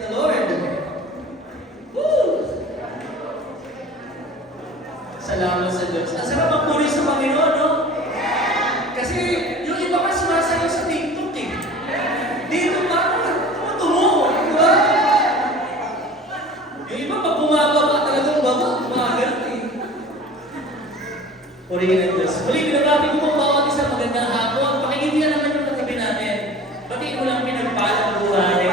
the Lord. Woo! Salamat sa Diyos. Ang sarap magpuri sa Panginoon, no? Kasi yung iba ka sumasayaw sa TikTok eh. Dito parang tumutumo, di ba? Yung iba pag bumababa talagang baba, gumagano eh. Purihin ang Diyos. Muli, binabati ko po bawat isang magandang hapon. Pakinggan naman yung katabi natin. Batiin mo lang pinagpalang buhay.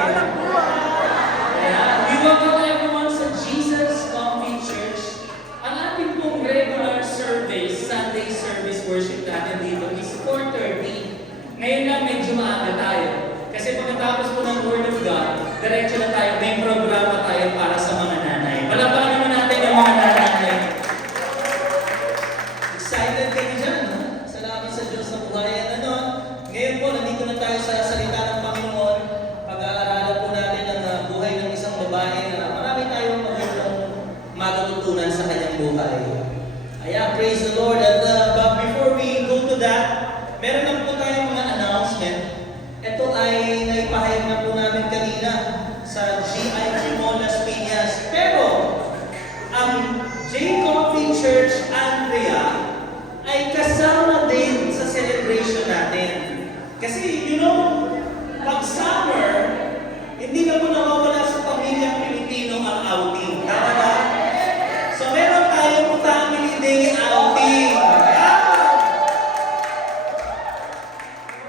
Kaya, we welcome everyone sa Jesus Coffee Church. Ang ating pong regular service, Sunday service worship natin dito is 4:30. Ngayon lang medyo maaga tayo. Kasi pagkatapos po ng Word of God, diretso na tayo, may programa tayo para sa mga nanay. Palakpakan naman natin ang mga nanay. Excited kayo dyan, no? Salamat sa Diyos sa buhay. At ano, ngayon po, nandito na tayo sa salita ng Panginoon. Pag-aaralan po natin ang buhay ng isang babae na marami tayong magandang matututunan sa kanyang buhay. Ayan, praise the Lord. At but before we go to that, meron lang po tayong mga announcement. Ito ay naipahayag na po namin kanina sa GIT Mall Las Piñas. Pero, ang J Coffee Church Andrea ay kasama din sa celebration natin. Kasi, you know, pag summer, hindi na po nawawala sa pamilyang Pilipino ang outing. Tama ba? So, meron tayong family day outing.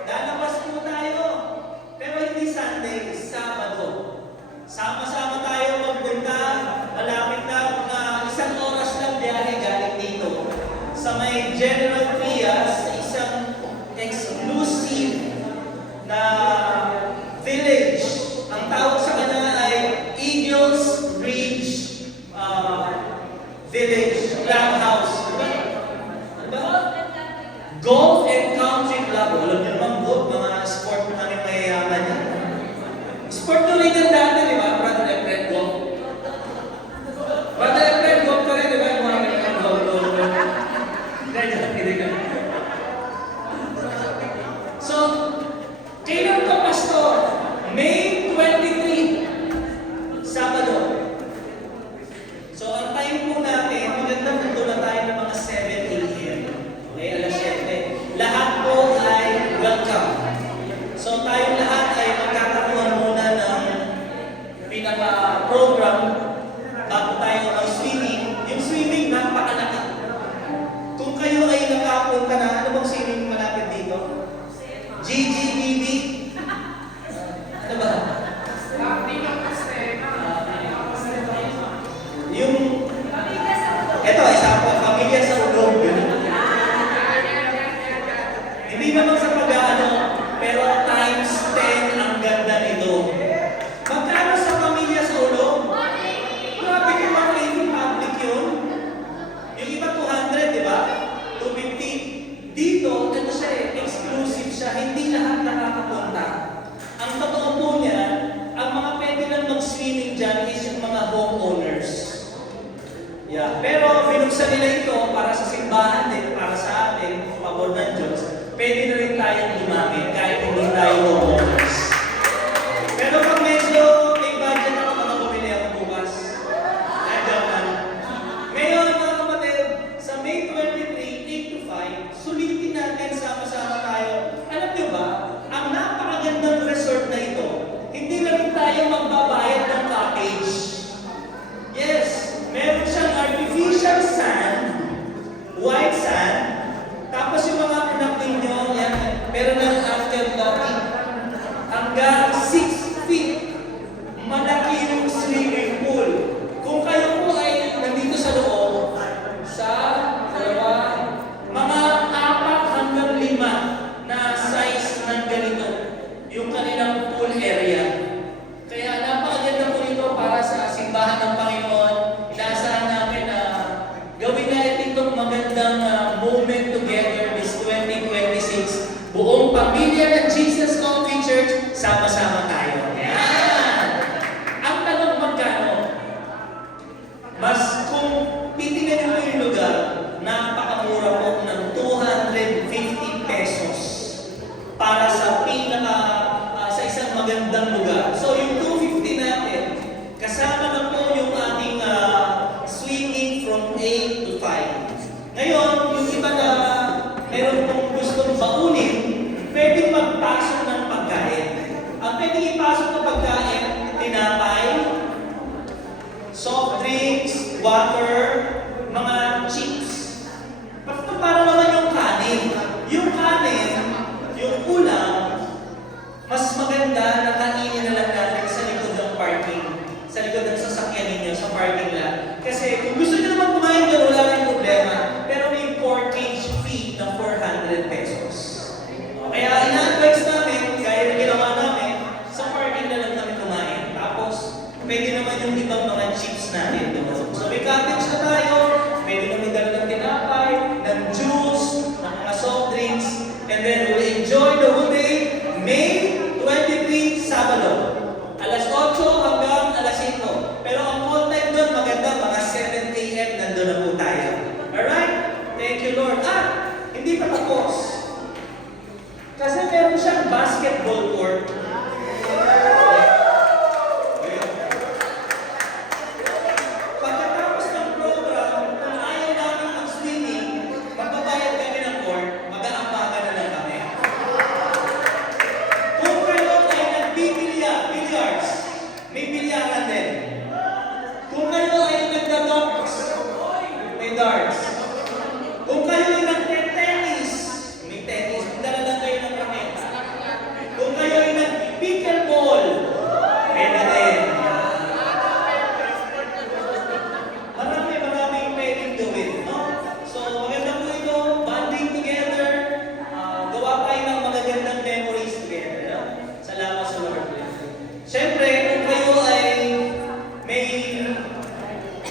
Lalabas po tayo. Pero hindi Sunday, Sabado. Sama-sama tayo magpunta. Malapit na isang oras lang biyahe galing dito. Sa may General Trias, sa isang exclusive na village. Ang tawag sa kanya ay Eagles Ridge Village Clubhouse. Diba? Diba? Golf and Country Club. Alam niyo naman, golf, mga sport na rin mayayaman yan. Sport to rin yan dati, di ba? Brother Efren Golf. Brother Efren Golf ka rin, di ba? Yung mga American golf. So, kailan ka, Pastor? May 23, Sabado. So, ang time po natin, magandang punto na tayo ng mga 7 a.m. Okay, alas 7. Lahat po ay welcome. So, tayong lahat ay magkakaroon muna ng pinaka-program bago tayo mag-swimming. Yung swimming, napakalaki. Kung kayo ay nakapunta na, ano bang swimming malapit dito? GGBB? Ano ba? Yung, eto, isa po, pamilya sa ulog. Hindi naman sa pag-ano, pero times 10 ang ganda nito. Magkano sa pamilya sa ulog? Grabe kayo mga lady, public yun. Yung iba 200, di ba? 250. Dito, ito siya eh, exclusive siya. Hindi lahat nakakapunta. Ang totoo po niya, ang mga pwede lang mag-swimming dyan is yung mga homeowners. Yeah. Pero binuksan nila ito para sa simbahan din, para sa atin, pabor ng Diyos. Pwede na rin tayong gumamit kahit hindi tayo homeowners. Pero pag medyo may budget ako, baka bumili ako bukas. Ngayon, mga kapatid, sa May 23, 8 to 5, sulitin natin sama-sama tayo. Alam niyo ba, ang napakagandang resort na ito, hindi na rin tayo magbabayad ng package. Yes, meron siyang artificial sand, white sand, tapos yung mga anak ninyo, yan, meron ng afterthought. ipasok na pagkain, tinapay, soft drinks, water, mga chips. Paano naman yung kanin? Yung kanin, yung ulam, mas maganda na kainin na lang natin sa likod ng parking. Sa likod ng sasakyan ninyo, sa parking lot. Kasi kung gusto nyo naman kumain doon, wala rin problema. Pero may portage fee na 400 pesos. Kaya ina-advise namin, gaya na ginawa namin, sa parking na lang kami kumain. Tapos, pwede naman yung ibang mga chips natin doon. So may cottage na tayo, pwede naman dala ng tinapay, ng juice, ng mga soft drinks, and then we'll enjoy the whole day, May 23, Sabado. Alas 8 hanggang alas 5. Pero ang on time doon, maganda, mga 7 a.m. nandun na po tayo. Alright? Thank you, Lord. Hindi pa tapos. Kasi meron siyang basketball court. Pagkatapos ng program, kung ayaw namin mag-swimming, magbabayad kami ng court, mag-aapagan na lang kami. Kung kayo ay nagbibilliards, may bilyaran din. Kung kayo ay nagda-darts, may darts. Kung kayo ay nagte-tennis, may tennis. Dala lang kayo ng raketa. Kung kayo ay nag-pickleball, pwede din. Maraming pwedeng gawin, no? So, maganda po ito, bonding together, gawa tayo ng magagandang memories together, no? Salamat sa Lord. Siyempre, kung kayo ay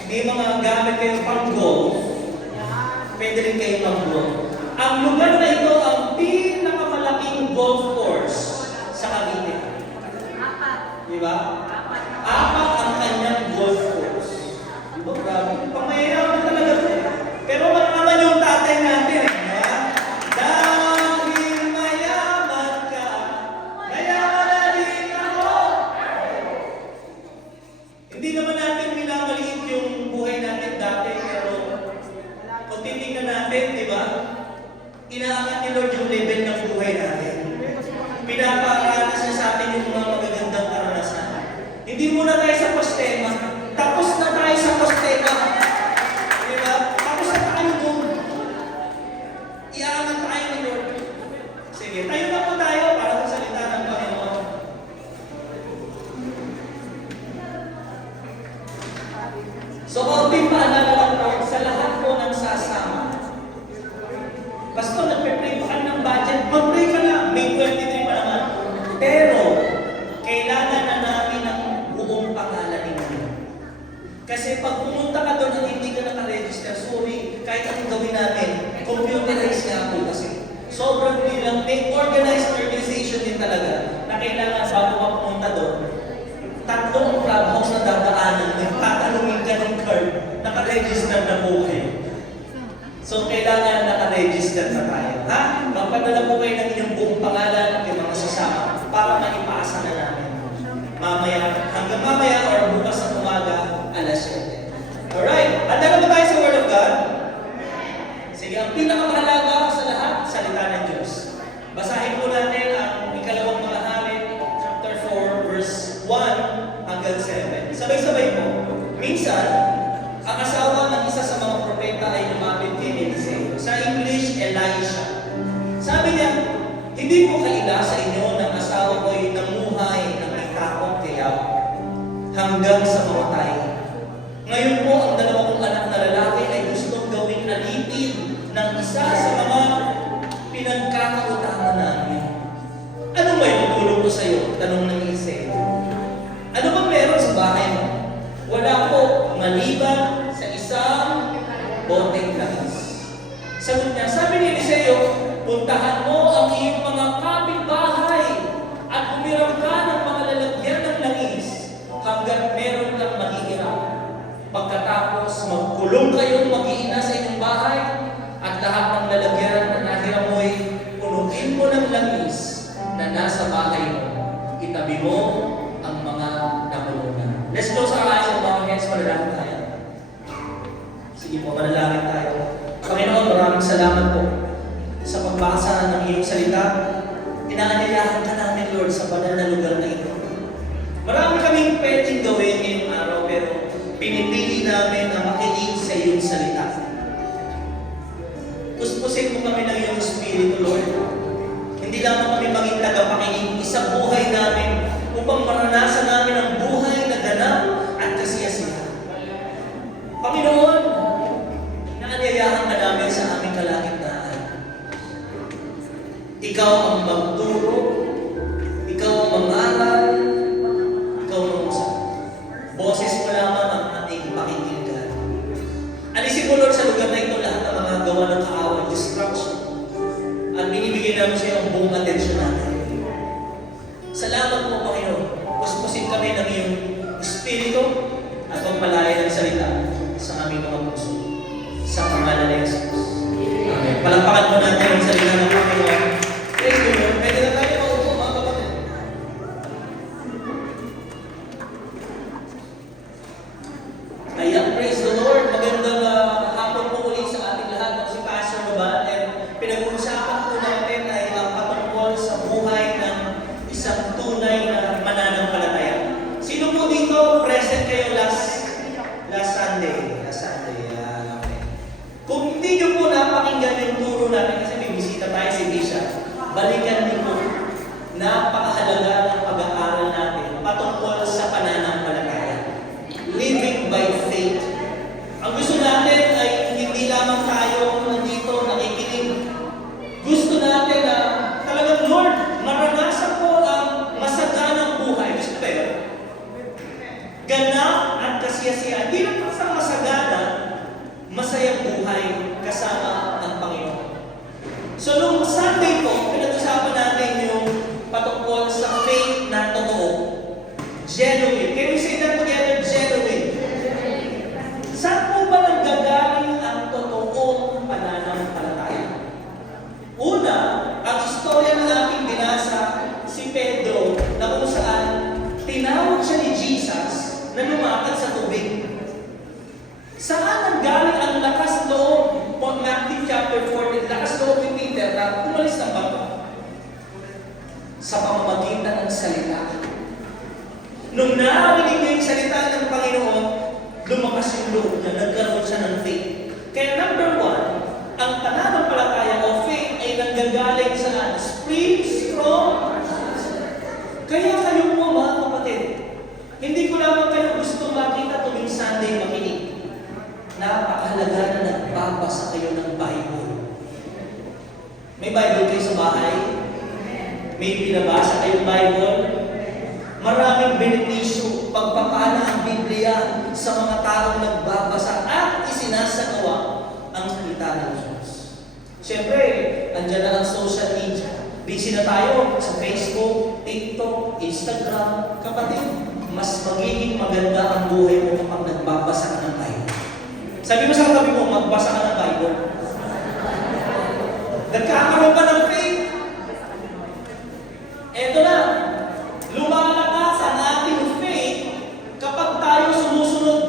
may mga gamit kayo pang golf, pwede rin kayo mag-golf. Ang lugar na ito ang pinakamalaking golf course sa Cavite. Di ba? Apat ang kanyang golf course. Di ba? Grabe. Pangmayayabang talaga ito. Pero naman yung tatay natin. Di ba? Dahil mayaman ka, mayaman na din ako. Hindi naman natin minamaliit yung buhay natin dati, pero kung titignan natin, di ba? Inaangat ni Lord yung level ng buhay natin. Pinaparanas niya sa atin yung mga magagandang karanasan. Hindi muna tayo sa postema. Tapos na tayo sa postema. Di ba? Tapos na tayo doon. Iaangat tayo ni Lord. Sige, tayo na po tayo para sa salita ng Panginoon. So, kaunting paalala lang po sa lahat po ng sasama. Pastor, nagpe-pray pa ka ng budget. Mag-pray ka na. May 23 pa naman. Pero, kailangan na namin ang buong pangalan ninyo. Kasi pag pumunta ka doon at hindi ka naka-register, sorry, kahit anong gawin natin, computerized nga po kasi. Sobrang nilang, may organized organization din talaga na kailangan bago ka pumunta doon. Tatlong clubhouse na dadaanan, may tatanungin ka ng card, naka-register na po kayo. So, kailangan naka-register na tayo. Ha? Magpadala po kayo ng inyong buong pangalan at yung mga sasama para maipasa na namin. Hanggang mamaya or bukas ng umaga, alas 7. Alright, handa na ba tayo sa Word of God? Sige, ang pinakamahalaga sa lahat, salita ng Diyos. Basahin po natin ang ikalawang mga Halit, chapter 4, verse 1 hanggang 7. Sabay-sabay po. Minsan, ang asawa ng isa sa mga propeta ay lumapit kay Eliseo. Sa English, Elisha. Sabi niya, hindi po kaila sa inyo ng asawa ko ay namuhay ng ikakong tiyaw hanggang sa mamatay. Ngayon po, ang dalawa kong anak na lalaki ay gustong gawing alipin ng isa sa mga pinagkakautangan namin. Ano may tutulong ko sa iyo? Tanong ng Eliseo. Ano bang meron sa bahay mo? Wala po, maliban sa isang boteng langis. Sagot niya, sabi ni Eliseo, puntahan mo ang iyong mga kapitbahay at umiram ka ng mga lalagyan ng langis hanggang meron kang magiging iyong salita. Puspusin mo kami ng iyong Espiritu, Lord. Hindi lamang kami maging tagapakinig, isang buhay namin upang maranasan namin ang buhay na ganap at kasiyasihan. Panginoon, naanyayahan ka namin sa aming kalagitnaan. Ikaw ang magturo, ikaw ang mangaral, ikaw ang mangusap. Boses mo lamang ang ating pakikinggan. Alisin mo, Lord, sa lugar na ito lahat ng mga gawa ng kaaway, distraction, at binibigyan namin sa iyo ang buong atensyon natin. Salamat po, Panginoon. Puspusin kami ng iyong Espiritu at pagpalaya ng salita sa aming mga puso. Sa pangalan ni Jesus. Amen. Palakpakan mo natin ang salita ng Panginoon. Praise the Lord. Pwede na tayo maupo, mga kapatid. Kaya, praise the Lord. Magandang hapon po ulit sa ating lahat ng si Pastor Noban. And pinag-uusapan po natin ay patungkol sa buhay ng isang tunay na mananampalataya. Sino po dito present kayo last Sunday? Last Sunday. Okay. Kung hindi nyo po napakinggan yung turo natin, kasi may bisita tayo si Bishop, balikan niyo po. Napakahalaga ng pag-aaral natin patungkol sa pananampalataya. Living by faith. Ang gusto natin ay hindi lamang tayo nandito nakikinig. Gusto natin na talagang, Lord, maranasan ko ang masaganang buhay. Gusto ba yun? Ganap at kasiyasihan. Hindi lang sa masagana, masayang buhay kasama ang Panginoon. So, nung Sunday po, pinag-usapan natin yung patungkol sa faith na totoo. Genuine. Can we say that together? Genuine. Saan po ba nanggagaling ang totoong pananampalataya? Una, ang istorya ng ating binasa, si Pedro, na kung saan tinawag siya ni Jesus na lumakad sa tubig. Saan nanggaling ang lakas loob? Matthew chapter 14, lakas loob ni Peter na umalis ng bangka. Sa pamamagitan ng salita. Nung narinig niya yung salita ng Panginoon, lumakas yung loob niya, nagkaroon siya ng faith. Kaya number one, ang pananampalataya o faith ay nanggagaling sa springs from. Kaya kayo po, mga kapatid, hindi ko lamang kayo gustong makita tuwing Sunday makinig. Napakahalaga na nagbabasa kayo ng Bible. May Bible kayo sa bahay? May binabasa kayong Bible? Maraming benepisyo, pagpapala ang Biblia sa mga taong nagbabasa at isinasagawa ang salita ng Diyos. Siyempre, andyan na ang social media. Busy na tayo sa Facebook, TikTok, Instagram. Kapatid, mas magiging maganda ang buhay mo kapag nagbabasa ka ng Bible. Sabi mo sa katabi mo, magbasa ka ng Bible. Nagkakaroon ka ng faith. Eto na, lumalakas ang ating faith kapag tayo sumusunod.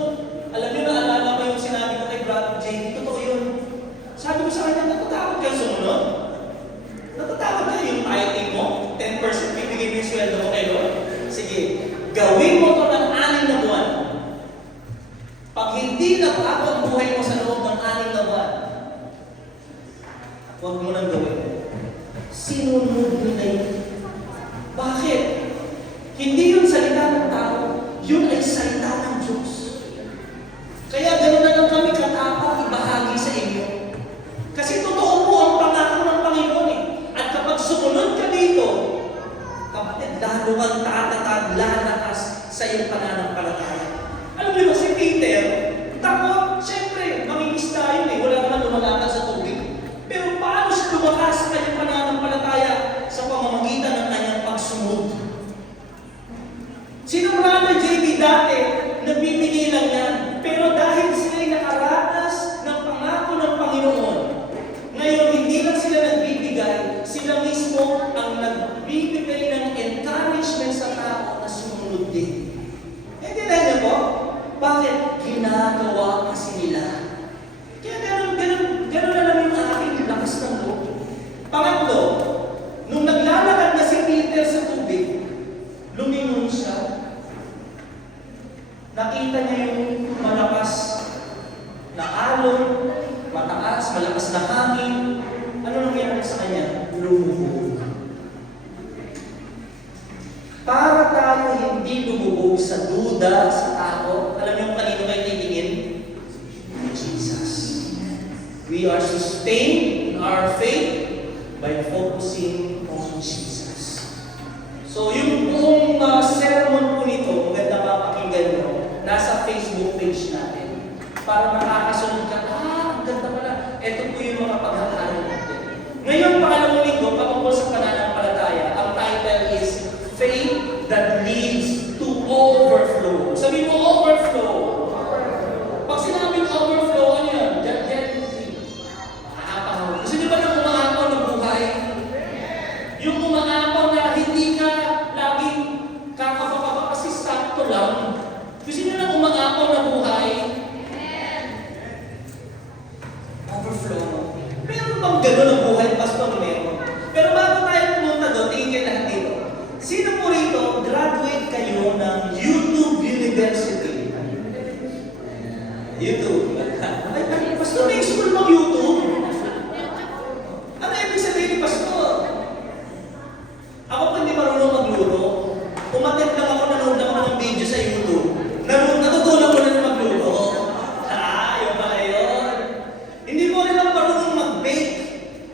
Alam niyo, naalala ko yung sinabi ko kay Brother Jay, totoo yun. Sabi ko sa kanya, natatakot kayo sumunod? Natatakot kayo yung tithing mo? 10% bibigay mo yung sweldo mo kay Lord? Sige, gawin mo ito ng 6 na buwan. Pag hindi nagbago ang buhay mo sa loob ng 6 na buwan, huwag mo nang gawin. Sinunod mo na yun. Bakit? Hindi yun salita ng tao, yun ay salita ng Diyos. Kaya gano'n na lang kami katapang ibahagi sa inyo. Kasi totoo po ang pangako ng Panginoon eh. At kapag sumunod ka dito, kapatid, lalo kang tatatag, lalakas sa iyong pananampalataya. Alam niyo ba si Peter, takot, siyempre, mangingisda yun eh, wala naman lumalakad sa tubig. Pero paano siya lumakas sa kanyang pananampalataya sa pamamagitan ng kanyang pagsunod? Si Brother JB dati, nagbibigay lang yan. Pero dahil sila'y nakaranas ng pangako ng Panginoon, ngayon hindi lang sila nagbibigay, sila mismo ang nagbibigay ng encouragement sa tao na sumunod din. Naintindihan niyo po? Bakit? Ginagawa kasi nila. Kaya gano'n na lang yung aking lakas ng loob. Pangatlo, nung naglalakad na si Peter sa tubig, lumingon siya. Nakita niya yung malakas na alon duda sa tao, alam niyo kung kanino kayo titingin? Jesus. We are sustained in our faith by focusing on Jesus. So yung buong sermon po nito, maganda mapakinggan mo, nasa Facebook page natin. Para makakasunod ka, ang ganda pala. Ito po yung mga paghahari natin. Ngayon, pangalawang linggo, patungkol sa pananampalataya, ang title is Faith that Leads to Overflow. Sabi mo, overflow. Pag sinabing overflow, ano yan? Gusto niyo ba na umaapaw ng buhay? Yung umaapaw na hindi ka laging kakapapapa kasi sakto lang. Gusto niyo na umaapaw ng buhay? Overflow. Meron bang gano'n ang buhay, Pastor? Meron. Pero bago tayo pumunta doon, tingin kayo lahat dito. Sino po rito, graduate kayo ng YouTube University? YouTube. Ay, Pastor, may school ng YouTube? Ano ibig sabihin ni Pastor? Ako po hindi marunong magluto. Umattend lang ako, nanood lang ako ng video sa YouTube. Natutunan ko na magluto. Yung pala yun. Hindi ko rin ako marunong mag-bake.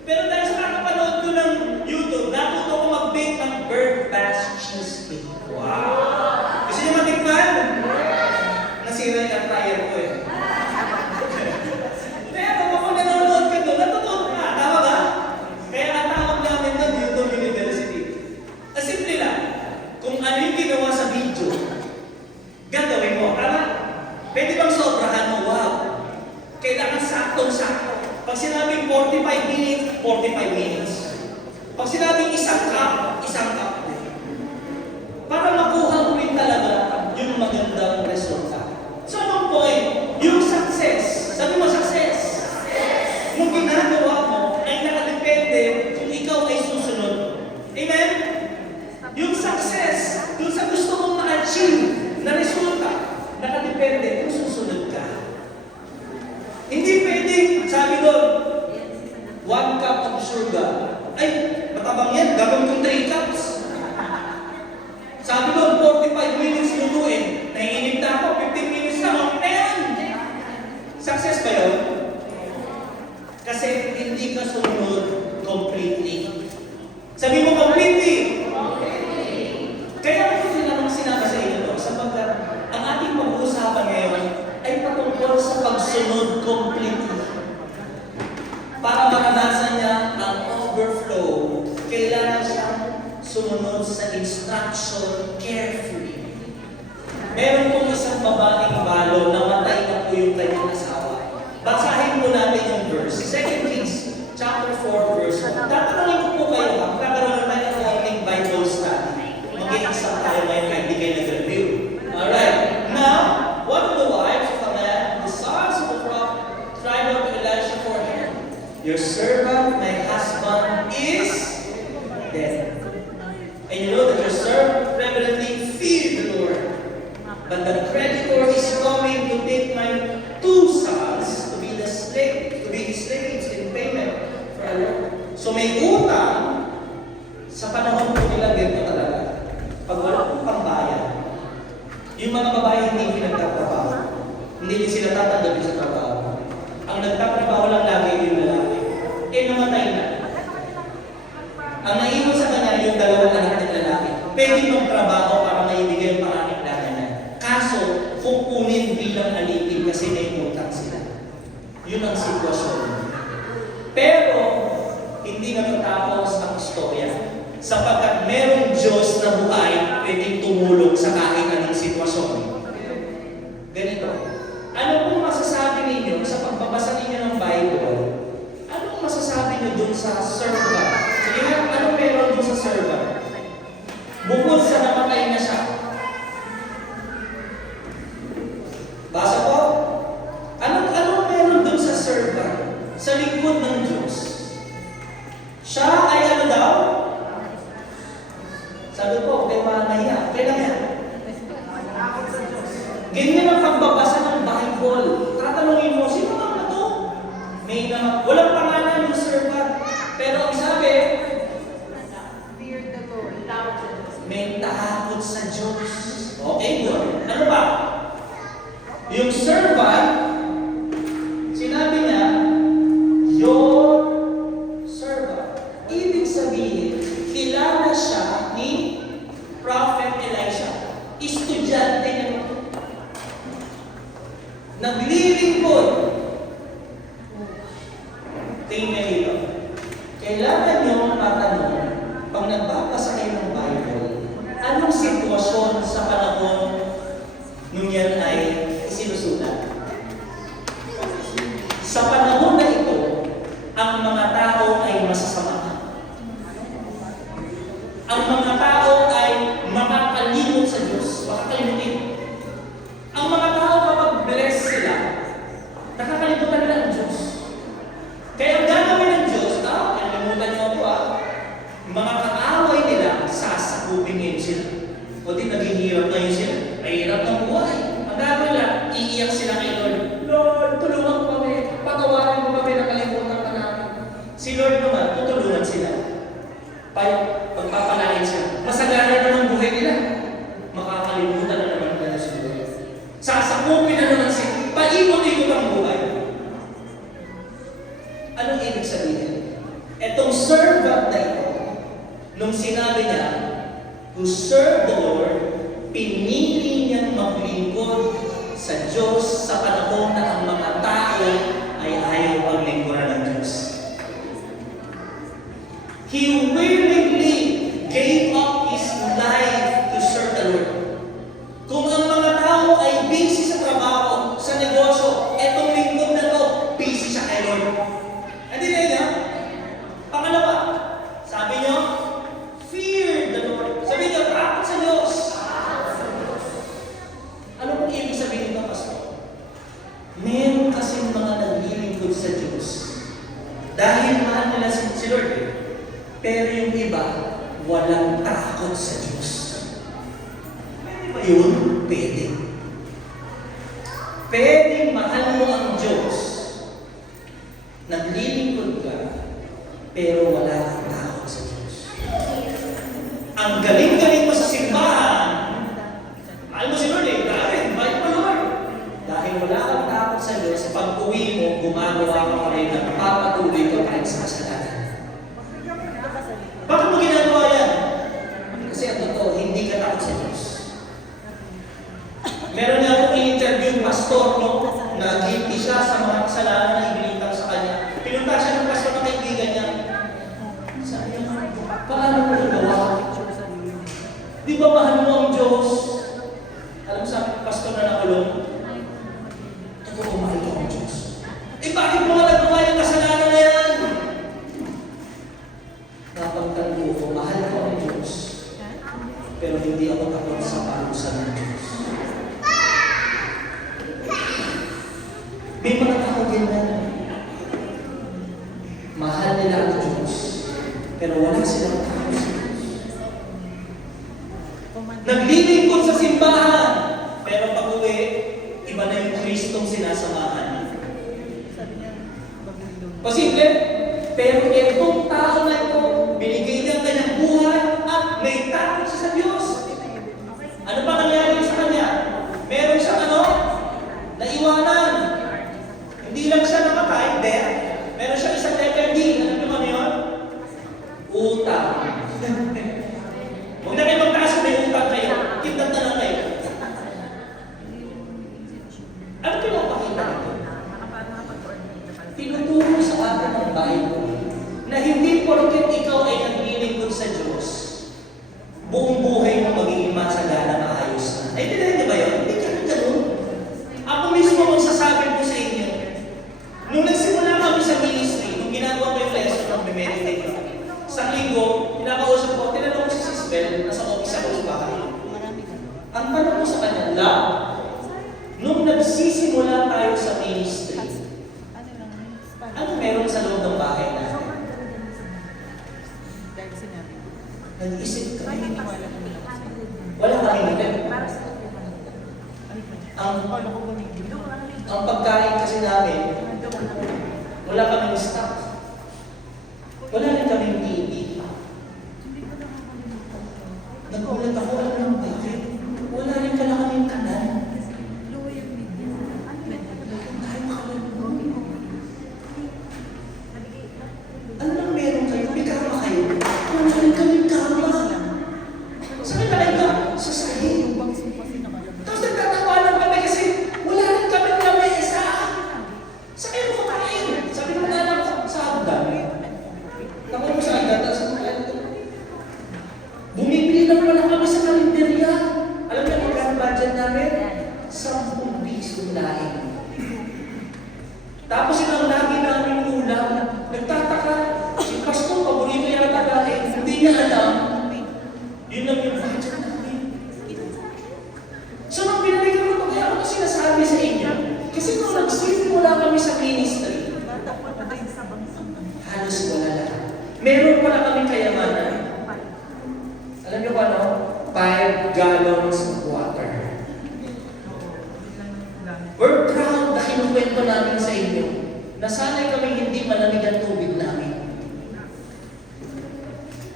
Pero dahil sa kakapanood ko ng YouTube, natuto ko mag-bake ng bird bass cheesecake. Wow! Gusto niyo matikman? Nasira yung fryer ko eh. Pero kung nanonood ka doon, natututo ka. Tama ba? Kaya ang tawag namin doon, YouTube University. Simple lang. Kung ano yung ginawa sa video, gagawin mo. Tama? Pwede bang sobrahan mo? Wow! Kailangan saktong-sakto. Pag sinabing 45 minutes, 45 minutes. Pag sinabing isang cup, isang cup. Para makuha mo rin talaga yung magandang resulta. So, anong point? Yung success. Sabi mo, success. Yung ginagawa mo ay nakadepende kung ikaw ay susunod. Amen? Yung success, yung sa gusto mong ma-achieve na resulta, nakadepende kung susunod ka. Hindi pwedeng, sabi doon, 1 cup of sugar. Ay, matabang yan, gagawin kong 3 cups. Sabi doon, 45 minutes lutuin. Naiinip na ako, 15 minutes na ako. Ayan! Success ba yun? Kasi hindi ka sumunod completely. Sabi mo completely. Kaya ako sinabi sa inyo to, sapagkat ang ating pag-uusapan ngayon ay patungkol sa pagsunod completely. Para maranasan niya ang overflow, kailangan siyang sumunod sa instruction carefully. Meron pong isang babaeng balo, namatay na po yung kanyang asawa. Basahin po natin yung verse. 2 Kings chapter 4 verse 1. Tatanungin ko po kayo, magkakaroon naman ng konting Bible study. Mag-i-exam tayo ngayon kahit di kayo nag-review. Alright. Now, one of the wives of a man, the sons of the prophet, cried out to Elisha for him. Your servant, my husband, is dead. And you know that your servant reverently feared the Lord. But the creditor is coming to take my 2 sons to be his slaves in payment for a loan. So may utang sa panahon po nila ganito talaga. Pag wala pong pambayad, yung mga babae hindi pinagtatrabaho. Hindi din sila tatanggapin sa trabaho. Ang nagtatrabaho lang lagi yung lalaki. Namatay na. Ang naiwan sa kanya yung 2 anak ng lalaki. Pwede magtrabaho para maibigay ang panganiklangan niya. Kaso, kukunin bilang alipin kasi may utang sila. Yun ang sitwasyon. Pero, hindi natatapos ang istorya. Sapagkat merong Diyos na buhay pwedeng tumulong sa kahit anong sitwasyon. Ganito. Ano pong masasabi ninyo sa pagbabasa ninyo ng Bible? Anong masasabi niyo dun sa servant? Sige nga, ano meron dun sa servant? Bukod sa namatay na siya. Basa po. Anong meron dun sa servant? Sa likod ng Diyos. Siya ay ano daw? Sabi ko, kay Manaya. Kailan yan? Ganyan ang pagbabasa ng Bible. Tatanungin mo, sino ba ito? May naman, walang pangalan yung servant. Pero ang sabi, fear the Lord. May takot sa Diyos. Okay, good. Ano ba? Yung servant, sinabi niya, your servant. Ibig sabihin, kilala siya ni Prophet Elisha. Estudyante niya. Naglilingkod. Tingnan dito. Kailangan nyo matanong, pag nagbabasa kayo ng Bible, anong sitwasyon sa panahon nung yan ay sinusulat? Sa panahon na ito, ang mga tao ay masasama. Ang mga tao ay makakalimot sa Diyos, makakalimutin. Ang mga tao kapag bless sila, nakakalimutan nila ang Diyos. Kaya ang gagawin ng Diyos, kalimutan niyo ako mga kaaway nila, sasakupin ngayon sila. O di naghihirap ngayon sila. Mahirap ng buhay. Ang gagawin nila, iiyak sila kay Lord. Lord, tulungan mo kami. Patawarin mo kami na kalimutan ka namin. Si Lord naman, tutulungan sila. Pagpapalain siya. Masagana naman buhay nila. Makakalimutan na naman nila si Lord. Sasakupin na naman sila. Paikot-ikot ang buhay. Anong ibig sabihin? Etong servant na ito, nung sinabi niya, who serve the Lord, pinili niyang maglingkod sa Diyos sa panahon na ang mga tao ay ayaw paglingkuran ng Diyos. He willingly gave up his life to serve the Lord. Kung ang mga tao ay busy sa trabaho, sa negosyo, etong lingkod na to, busy siya kay Lord. Hindi na yun, Pangalawa, sabi niyo, fear the Lord. Sabi niyo, takot sa Diyos. Ano pong ibig sabihin nito, Pastor? Meron kasing mga naglilingkod sa Diyos dahil mahal nila si Lord. Pero yung iba, walang takot sa Diyos. Pwede ba yun? Pwede. Pwede mahal mo ang Diyos. Naglilingkod ka, pero wala kang takot sa Diyos. Ang galing-galing mo sa simbahan, mahal mo si Lord dahil mahal mo Lord. Dahil wala kang takot sa Diyos, sa pag-uwi mo, gumagawa ka pa rin ng papatuloy ka pa rin sa kasalanan. Bakit mo ginagawa yan? Kasi ang totoo, hindi ka takot sa Diyos. Meron nga akong in-interview pastor, na guilty siya sa mga kasalanan na ibinitang sa kanya. Pinunta siya ng pastor na kaibigan niya. Sabi niya, paano mo nagawa? Di ba mahal mo ang Diyos? Alam mo sabi ng pastor na nakulong, ito ko mahal ko ang Diyos. Eh bakit mo nga nagawa yung kasalanan na yan? Napagtanto ko, mahal ko ang Diyos. Pero hindi ako takot sa parusa ng Diyos. May mga tao din na mahal nila ang Diyos, pero wala silang takot sa Diyos. Naglilingkod sa simbahan, pero pag-uwi, iba na yung Kristong sinasamahan. Posible, pero itong tao na ito, binigay niya ang kanyang buhay at may takot siya sa Diyos. Ano pa nangyari sa kanya? Meron siyang naiwanan. Hindi lang siya namatay, death. Meron siya isang letter D. Alam naman yun? Utang. Huwag na kayo magtaas, may utang kayo. Kitang na lang kayo. Ano pinapakita nito? Tinuturo sa atin ng Bible na hindi porket ikaw ay naglilingkod sa Diyos, buong buhay mo magiging masagana, maayos na. Ay, hindi ba yun? Hindi ka ganun. Ako mismo magsasabi ko sa inyo, nung nagsimula kami sa ministry, nung ginagawa ko yung lesson ng meditate kami, sa linggo, pinakausap ko, tinanong ko si Sis Bel, nasa office ako sa bahay. Ang tanong ko sa kanya, love, nung nagsisimula tayo sa ministry, ano meron sa loob ng bahay na? Nag-isip ka. Wala kami naging. Ang pagkain kasi namin, wala kaming stock. Wala rin kaming TV. Nagulat ako, alam mo bakit? Wala rin pala kaming kanan. 10 pisong laing. Tapos yun ang lagi namin ulam. Nagtataka, si Pastor, paborito yata dahil hindi niya alam, yun lang yung budget namin. So nung binalikan ko ito, kaya ako sinasabi sa inyo, kasi nung nagsimula kami sa ministry, halos wala lang. Meron pala kami kayamanan. Alam niyo ba, no? 5 gallons of water. We're proud na kinukwento namin sa inyo na sana'y kami hindi malamig ang tubig namin.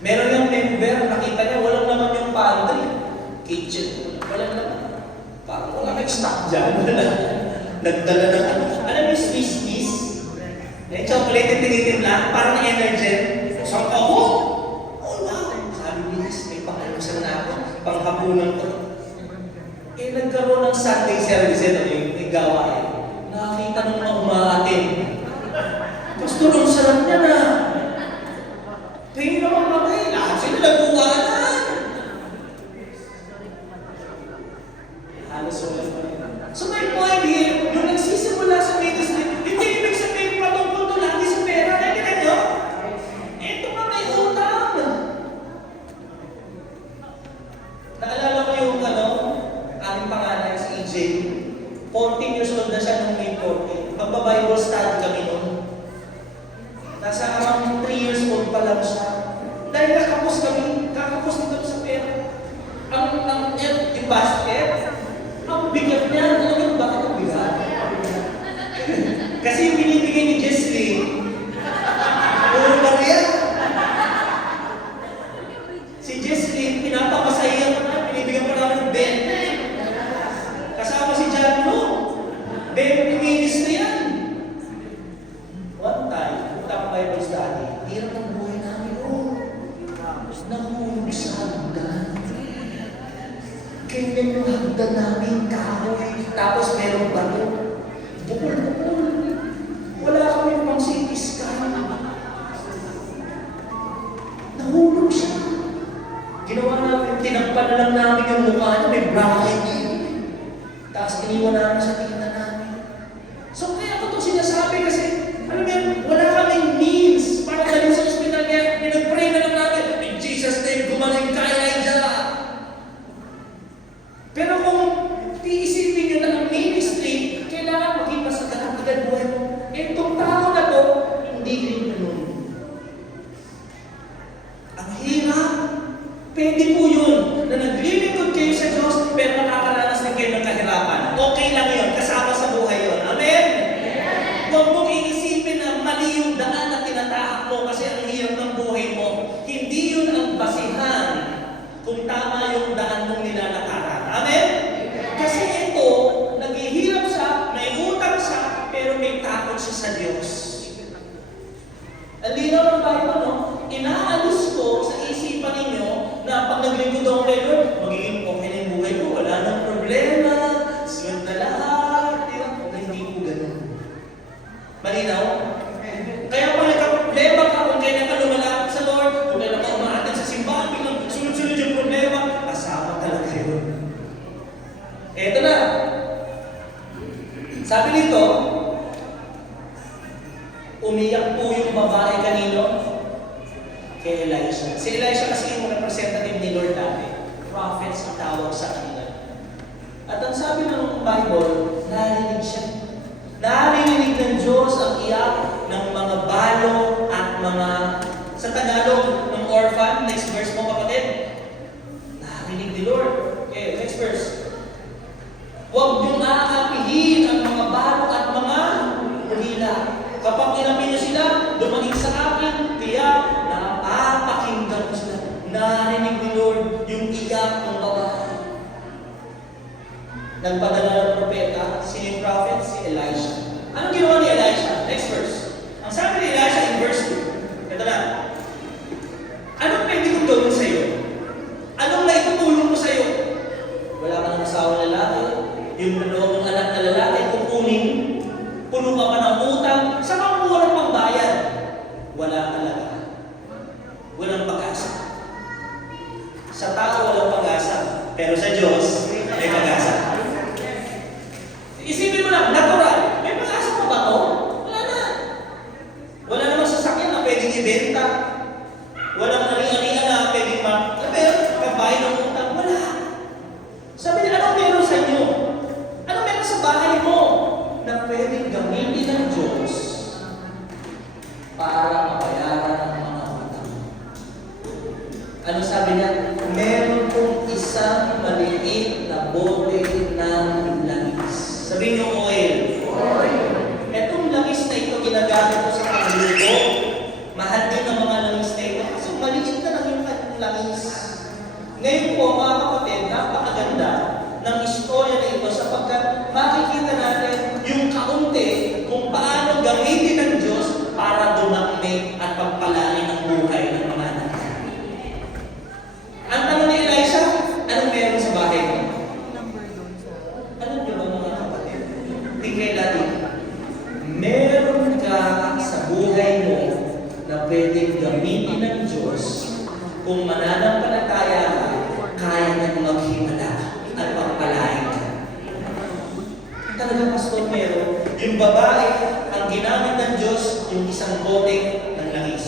Meron yung member, nakita niya, walang naman yung pantry. Kitchen, walang naman. Parang wala nag-stock dyan. Nagdala ng ano. Alam niyo, Swiss Kiss? Yung chocolate yung tinitimla, parang energy. Saan ka ko? Oh, wow! Sabi bilis, may pang-alusan na ako, pang-hapunan ko. Eh, nagkaroon ng Sunday service ito, yung gawain. Nakakita ng mga umaatin. Pastor, ang sarap niya na. Tingin naman kami, lahat sila nagbuwanan. Halos wala pa rin. So my point here, yung nagsisimula sa ministry, hindi ibig sabihin patungkol to lagi sa pera. Nagkita nyo? Ito nga may utang. Naalala ko yung aming pangalan si EJ. 14 years old na siya nung May 14. Magba-Bible study kami noon. Nasa around 3 years old pa lang siya. Dahil kakapos din kami sa pera. Yung basket, ang bigat niya, ano bakit ang bigat? Kasi yung binibigay ni Jesslyn, puro barya. Si Jesslyn, pinapakasaya pa na, binibigyan pa namin ng 20. Kasama si John Lo, 20 ministry yan. One time, punta ko Bible study, hirap ang buhay namin, nahulog sa hagdan. Ganyan yung hagdan namin, kahoy, tapos merong bato. Bukol-bukol. Wala kami pang CT scan. Nahulog siya. Ginawa namin, tinagpan na lang namin yung mukha niya, may bracket niya. Tapos iniwan namin sa tingnan namin. So kaya ko ito sinasabi kasi, alam mo, wala kaming means para dalhin sa ospital niya. Nag-pray na lang namin, in Jesus' name, gumaling ka, Elijah. Pero kung iisipin nyo na ang ministry, kailangan maging masagad buhay mo. Itong tao na to, hindi rin ganun. Ang hirap. Pwede po yun na naglilingkod kayo sa Diyos, pero nakakaranas din kayo ng kahirapan. Okay lang yun, kasama sa buhay yun. Amen? Huwag mong iisipin na mali yung daan na tinatahak mo kasi ang hirap ng buhay mo. Hindi yun ang basihan kung tama yung daan mong nilalakaran. Amen? Kasi ito, naghihirap siya, may utang siya, pero may takot siya sa Diyos. Ang linaw ng Bible, no? Inaalis ko sa isipan ninyo na pag naglingkod ako kay Lord, magiging okay na yung buhay ko, wala nang problema, sunod na lahat, hindi po ganun. Malinaw? Kaya pag nagka-problema ka, kung kailan ka lumalapit sa Lord, kung kailan ka umaatin sa simbahan, biglang sunod-sunod yung problema, kasama talaga yun. Eto na. Sabi nito, umiyak po yung babae kanino? Kay Elisha. Si Elisha kasi yung representative ni Lord dati. Prophets ang tawag sa kanila. At ang sabi ng Bible, narinig siya. Narinig ng Diyos ang iyak ng mga balo at mga, sa Tagalog, ng orphan. Next verse mo, kapatid. Narinig ni Lord. Okay, next verse. Huwag niyong aapihin ang mga balo at mga ulila. Kapag inapi niyo sila, dumating sa akin, tiyak na papakinggan ko sila. Narinig ni Lord yung iyak ng babae. Nagpadala ng propeta, sino yung prophet? Si Elisha. Anong ginawa ni Elisha? Next verse. Ang sabi ni Elisha in verse 2, ito na. Anong pwede kong gawin sa iyo? Anong naitutulong ko sa iyo? Wala ka ng asawa lalaki, yung dalawang anak na lalaki, kukunin, puno ka pa ng utang, saka mo walang pangbayad. Wala talaga. Walang pag-asa. Sa tao walang pag-asa, pero sa Diyos may pag-asa. pwedeng gamitin ng Diyos para mabayaran ang mga utang. Ano sabi niya? Meron pong isang maliit na bote ng langis. Sabihin niyo oil. Etong langis na ito ginagamit ko sa pagluto. Mahal din ang mga langis na ito. So maliit na lang yung langis. Ngayon po mga kapatid, napakaganda ng istorya na ito sapagkat makikita natin yung kaunti kung paano gamitin ng Diyos para dumakmit at pagpalain ang buhay ng mga anak. Ang tanong ni Elisha, anong meron sa bahay mo? Alam niyo ba mga kapatid? Tingnan natin. Meron ka sa buhay mo na pwedeng gamitin ng Diyos kung mananampalataya ka, kaya nang maghimala at pagpalain ka. Talaga, Pastor, meron. Yung babae, ang ginamit ng Diyos, yung isang bote ng langis.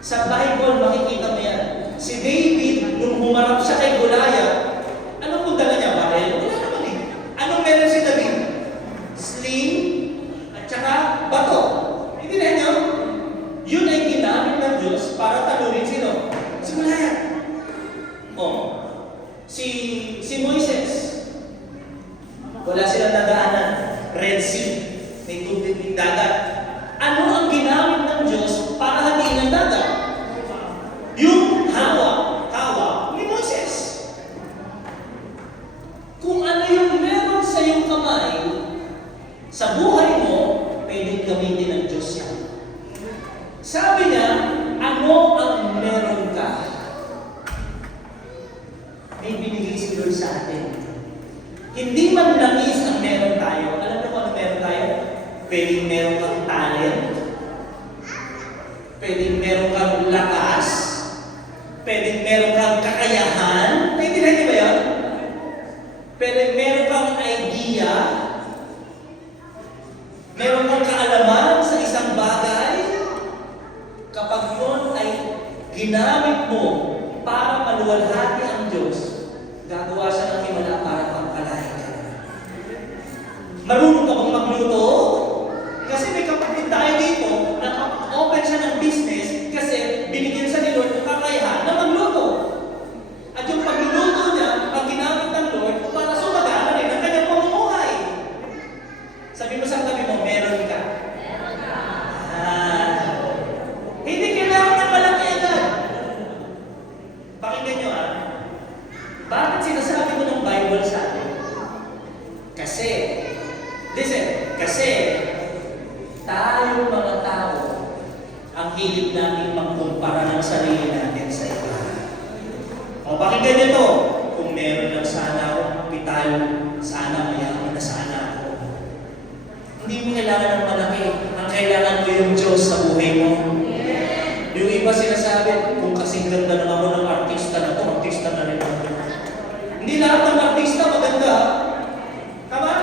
Sa Bible, makikita mo yan. Si David, nung humarap siya kay Goliath, anong kung dala niya? Baril? Wala naman eh. Anong meron si David? Sling at saka bato. Hindi na niyo? Yun ay ginamit ng Diyos para talunin sino? Si Goliath. Oh. Si Moises, wala silang nadaanan. Red Sea. May tubig ng dagat. Ano ang ginamit ng Diyos para hatiin ang dagat? Yung hawa ni Moises. Kung ano yung meron sa iyong kamay, sa buhay mo, pwedeng gamitin ng Diyos yan. Sabi niya, ano ang meron ka? May binigay si Lord sa atin. Hindi man langis ang meron tayo. Alam niyo kung ano meron tayo? Pwedeng meron kang talent. Pwedeng meron kang lakas. Pwedeng meron kang kakayahan. Naintindihan niyo ba yan? Pwedeng meron kang idea. Meron kang kaalaman sa isang bagay. Kapag yun ay ginamit mo para maluwalhati ang Diyos, gagawa siya ng himala para pagpalain ka. Marunong ka bang magluto? Kasi may kapatid tayo dito na open siya ng business kasi binigyan siya ni Lord ng kakayahan na magluto. At yung pagluluto niya, ang ginamit ng Lord para sumagana rin ang kanyang pamumuhay. Sabi mo sa tabi mo, meron ka. Hindi kailangan ng malaki agad. Pakinggan nyo bakit sinasabi mo ng Bible sa atin? Kasi, kasi tayong mga tao, ang hilig natin magkumpara ng sarili natin sa iba. O pakinggan nyo to, kung meron lang sana akong kapital, sana mayaman na sana ako. Hindi mo kailangan ng malaki, ang kailangan mo yung Diyos sa buhay mo. Yung iba sinasabi, kung kasing ganda na ako ng artista na to, artista na rin ako. Hindi lahat ng artista maganda. Tama?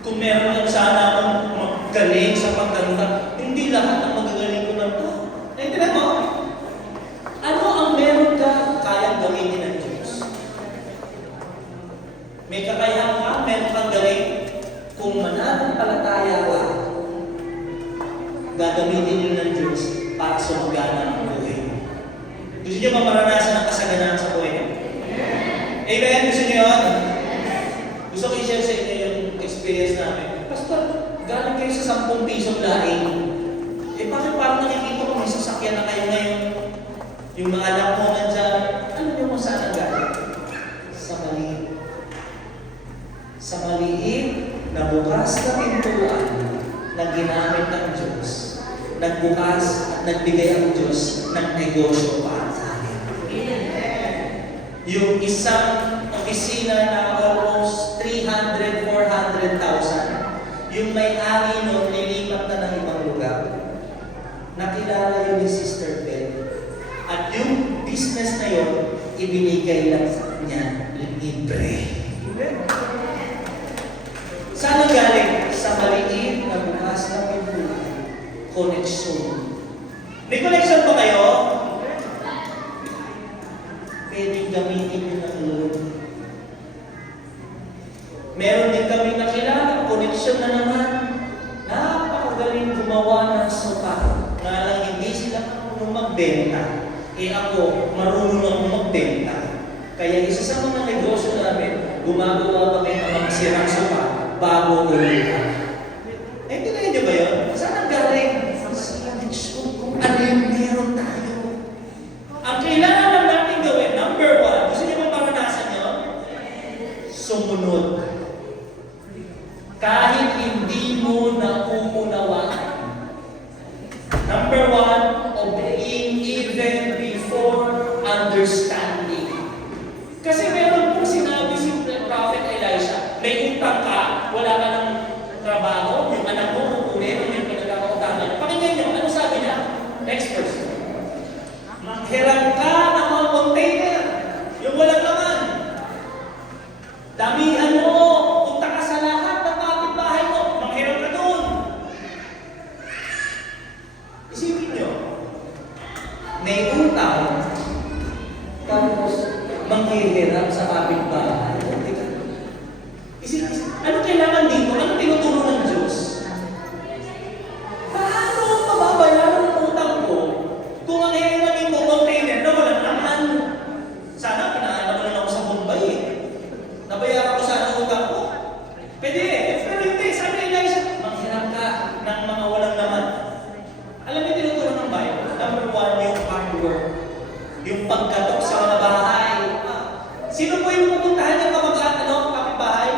Kung meron lang sana akong magaling sa pagkanta, hindi lahat ng magagaling ko ng to. Naintindihan mo? Ano ang meron ka kayang gamitin ng Diyos? May kakayahan ka, meron kang galing. Kung mananampalataya ka, gagamitin nyo ng Diyos para sumagana ang buhay mo. Gusto nyo ba maranasan ang kasaganaan sa buhay mo? Amen? Gusto nyo yun? Gusto ko i-share sa inyo yung experience namin. Pastor, galing kayo sa 10 pisong laing. Bakit parang nakikita ko may sasakyan na kayo ngayon? Yung mga anak mo nandyan, alam nyo kung saan ang galing? Sa maliit. Sa maliit na bukas na pintuan na ginamit ng Diyos, nagbukas at nagbigay ang Diyos ng negosyo para sa akin. Yung isang opisina na almost 300,000, 400,000, yung may-ari nun nilipat na ng ibang lugar. Nakilala yun ni Sister Beth. At yung business na yun, ibinigay lang sa kanya libre. Saan ang galing? Sa maliit na bukas na pintuan. Connection. May connection ba kayo? Pwedeng gamitin nyo ng Lord. Meron negosyo na naman. Napakagaling gumawa ng sopa. Nga lang hindi sila marunong magbenta. Ako, marunong akong magbenta. Kaya isa sa mga negosyo namin, gumagawa kami ng mga sirang sopa bago ulit. Kailangan niyo ba yun? Saan ang galing? Sa leksyon kung ano yung meron tayo. Ang kailangan lang natin gawin, number 1, gusto niyo bang maranasan yun? Sumunod. Kahit hindi mo nauunawaan. Number 1, obeying even before understanding. Kasi meron pong sinabi si Prophet Elisha, may utang ka, wala ka ng trabaho, yung anak mo kukunin, yung pinagkakautangan. Pakinggan nyo, ano sabi niya? Next verse. Manghiram ka ng mga container, yung walang laman. Damihan mo, punta ka sa lahat ng kapitbahay mo, manghiram ka doon. Isipin nyo, may utang, tapos manghihiram sa kapitbahay. Isipin, ano kailangan dito? Ano tinuturo ng Diyos? Paano mababayaran ang utang ko kung ang hihiramin ko container na walang laman? Sana pinaalam mo na ako sa Bombay eh. Nabayaran ko sana ang utang ko. Pwede eh. Pero hindi, sabi ni Elisha, manghiram ka ng mga walang laman. Alam niyo tinuturo ng Bible? Number 1, yung hard work. Yung pagkatok sa mga bahay. Sino po yung pupuntahan ng kapitbahay?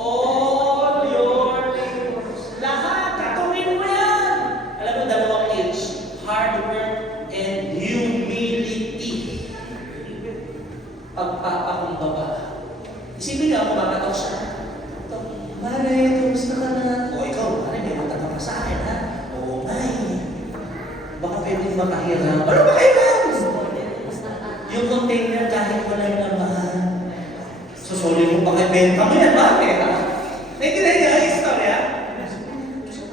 All your neighbors. Lahat, katurin mo yan. Alam mo, 2 H. Hard work and humility. Pagpapakumbaba. Isipin niyo ako makatok siya. Mare, kumusta ka na? O ikaw, mare, may utang ka pa sa akin, ha? Oo nga eh. Baka pwede makahiram. Ano makahiram? Yung container kahit walang laman. Susuli mo pa kay benta mo yan, bakit? Naintindihan niya ang istorya?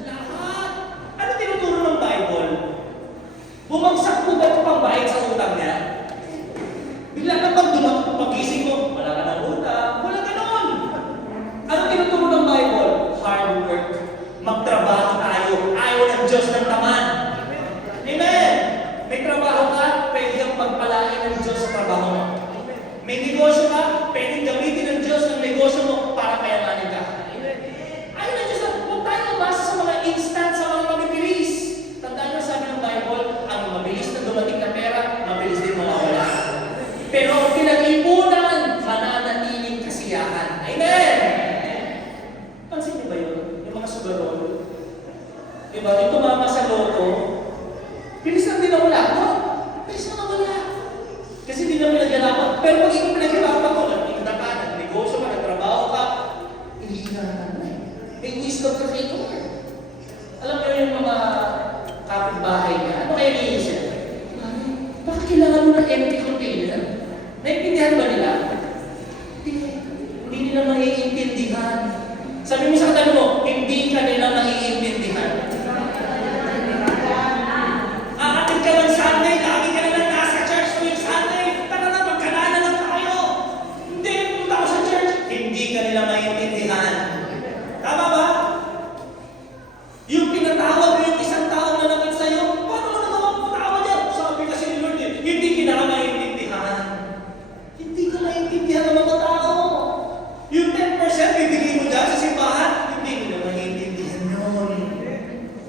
Lahat. Ano tinuturo ng Bible? Bumagsak mo ba ito pang bayad sa utang niya? Bigla na pag pagising mo, wala ka ng utang, wala ganon. Ano tinuturo ng Bible? Hard work. Magtrabaho tayo. Ayaw ng Diyos ng tamad. Amen! May trabaho ka, pwede kang pagpalain ng Diyos sa trabaho mo. May negosyo ka, pwedeng gamitin ng Diyos ang negosyo mo para kayamanin ka. Ayaw ng Diyos na, huwag tayo mabasa sa mga instant, sa mga mabibilis. Tandaan nyo sabi ng Bible, ang mabilis na dumating na pera, mabilis din mawawala. Pero ang pinag-ipunan, mananatiling kasiyahan. Amen! Pansin niyo ba yun? Yung mga sugarol? Diba? Yung tumama sa loto, bilis lang din nawala. No? Bilis lang nawala. Kasi hindi naman naglalaman. Pero pag ikaw pinaghirapan ko, nagtinda ka, nagnegosyo ka, nagtrabaho ka, iniinahan na eh. May wisdom ka kay Lord. Alam mo yung mga kapitbahay niya, ano kaya niisip? Bakit kailangan mo ng empty container? Naintindihan ba nila? Hindi nila maiintindihan. Sabi mo sa katanong mo, hindi ka nila maiintindihan. Aatid ka ng Sunday, lagi ka naman nasa church tuwing Sunday. Tara na, magkanana lang tayo. Hindi, punta ako sa church. Hindi ka nila maiintindihan. Tama ba? Yung pinatawag mo yung isang tao na nakit sa'yo, paano mo naman magpatawag yan? Sabi kasi ni Lord, hindi ka na maiintindihan. Hindi ka maiintindihan ng mga tao. Yung 10% bibigay mo dyan sa simbahan, hindi mo na maiintindihan yun.